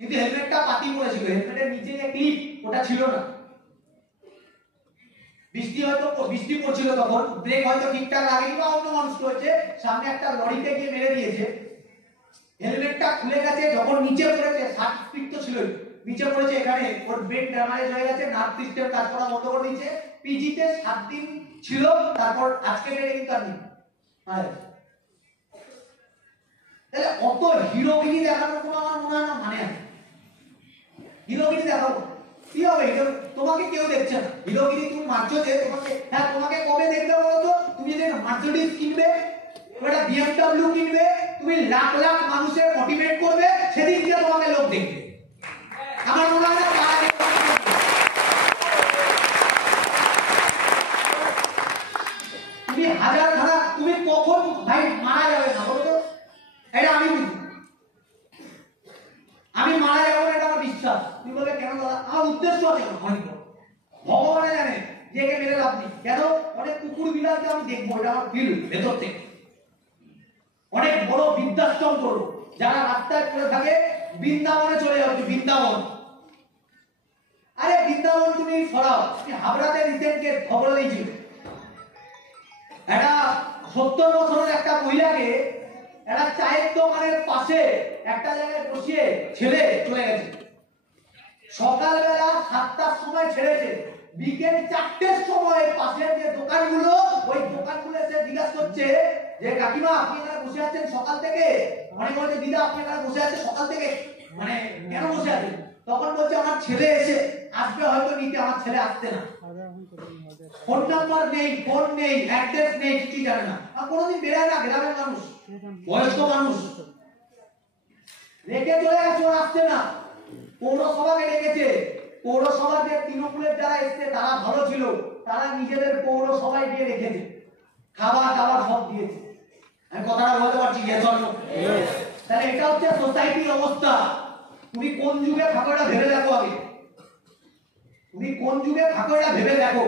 কিন্তু হেলমেটটা পাতি পড়েছিল, হেলমেটের নিচে যে ক্লিপ ওটা ছিল না। বৃষ্টি পড়ছিল তখন, ব্রেক হয়তো ঠিকঠাক লাগেনি বা অন্য মানুষ হয়েছে, সামনে একটা লরিতে গিয়ে মেরে দিয়েছে। হেলমেটটা খুলে গেছে, যখন নিচে পড়েছে 60 স্পিড তো ছিল, নিচে পড়েছে, এখানে ওর ব্রেন ড্যামেজ হয়ে গেছে, নার্ভ সিস্টেম কাজ করা বন্ধ করে দিয়েছে। পিজিতে 7 দিন ছিল, তারপর আজকে ডেটে কিন্তু আর নেই। তাহলে অত হিরোগিরি দেখানোর কোনো আমার মনে হয় না মানে আছে। হিরোগিরি দেখাবো কি হবে? তোমাকে কেউ দেখছে না, হিরোগিরি তুমি মারছো যে তোমাকে। হ্যাঁ তোমাকে কবে দেখবে বলতো? তুমি যে মার্সিডিজ কিনবে, একটা BMW কিনবে, তুমি লাখ লাখ মানুষের মোটিভেট করবে, সেদিন গিয়ে তোমাকে লোক দেখবে। আমার মনে হয় না তুমি হাজার ধারা, তুমি কখন ভাই মারা যাবে না বলো তো? এটা আমি বুঝি, আমি মারা যাবো না, এটা আমার বিশ্বাস। তুমি বলবে কেন দাদা? আমার উদ্দেশ্য আছে, ভগবানে জানে যে একে মেরে লাভ নেই। কেন? অনেক কুকুর বিলাসকে আমি দেখবো, এটা আমার ফিল ভেতর থেকে। অনেক বড় বৃদ্ধাশ্রম করো, যারা রাস্তায় পড়ে থাকে, বৃন্দাবনে চলে যাচ্ছে, বৃন্দাবন। আরে বৃন্দাবন তুমি সরাও, তুমি হাবড়াতে রিসেন্টলি খবর দিয়েছিল, একটা 70 বছরের একটা মহিলাকে একটা চায়ের দোকানের পাশে একটা জায়গায় বসিয়ে ছেলে চলে গেছে। সকালবেলা 7টার সময় ছেড়েছে, বিকেল 4টের সময় পাশের যে দোকানগুলো, ওই দোকানগুলো এসে জিজ্ঞাসা করছে যে কাকিমা আপনি এখানে বসে আছেন সকাল থেকে? অনেক বলছে দিদা আপনি এখানে বসে আছেন সকাল থেকে, মানে কেন বসে আছেন? তখন বলছে আমার ছেলে এসে আসবে হয়তো নিতে, আমার ছেলে আসছে না, ফোন নাম্বার নেই, ফোন নেই, অ্যাড্রেস নেই, কিছু জানে না। আর কোনোদিন বেরোয় না, গ্রামের মানুষ, বয়স্ক মানুষ, রেখে চলে গেছে, ওরা আসছে না। পৌরসভাকে রেখেছে, পৌরসভা যে তৃণমূলের যারা এসছে তারা ভালো ছিল, তারা নিজেদের পৌরসভায় দিয়ে রেখেছে, খাবার দাবার সব দিয়েছে। আমি কথাটা বলতে পারছি? তাহলে এটা হচ্ছে সোসাইটির অবস্থা। তুমি কোন যুগে থাকো এটা ভেবে দেখো আগে, তুমি কোন যুগে থাকো এটা ভেবে দেখো।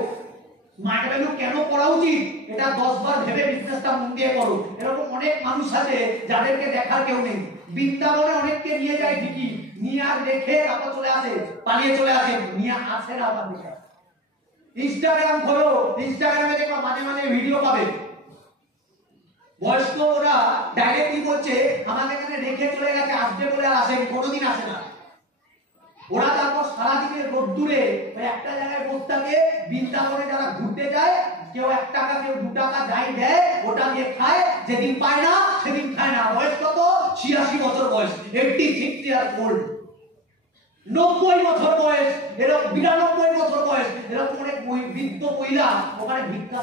স্মার্ট ভ্যালু কেন করা উচিত এটা 10 বার ভেবে বিজনেসটা মন দিয়ে করো। এরকম অনেক মানুষ আছে যাদেরকে দেখার কেউ নেই। বৃন্দাবনে অনেককে নিয়ে যায় ঠিকই, নিয়ে আর দেখে তারপর চলে আসে, পালিয়ে চলে আসে, নিয়ে আসে না আবার দেখে। ইনস্টাগ্রাম খোলো, ইনস্টাগ্রামে দেখো মাঝে মাঝে ভিডিও পাবে, বয়স্ক ওরা ডাইরেক্টলি বলছে আমাকে এখানে রেখে চলে গেছে, আসবে বলে আর আসেনি, কোনোদিন আসে না। ওরা তারপর সারাদিনের রোদ্দুরে ওই একটা জায়গায় বসে থাকে, বৃন্দাবনে যারা ঘুরতে যায়, কেউ 1 টাকা কেউ 2 টাকা যাই দেয়, ওটা দিয়ে খায়, যেদিন পায় না সেদিন খায় না। বয়স কত? 86 বছর বয়স, 86 ইয়ার্স ওল্ড। 90 বছর বয়স, এরকম 92 বছর বয়স, এরকম অনেক বৃদ্ধ মহিলা ওখানে ভিক্ষা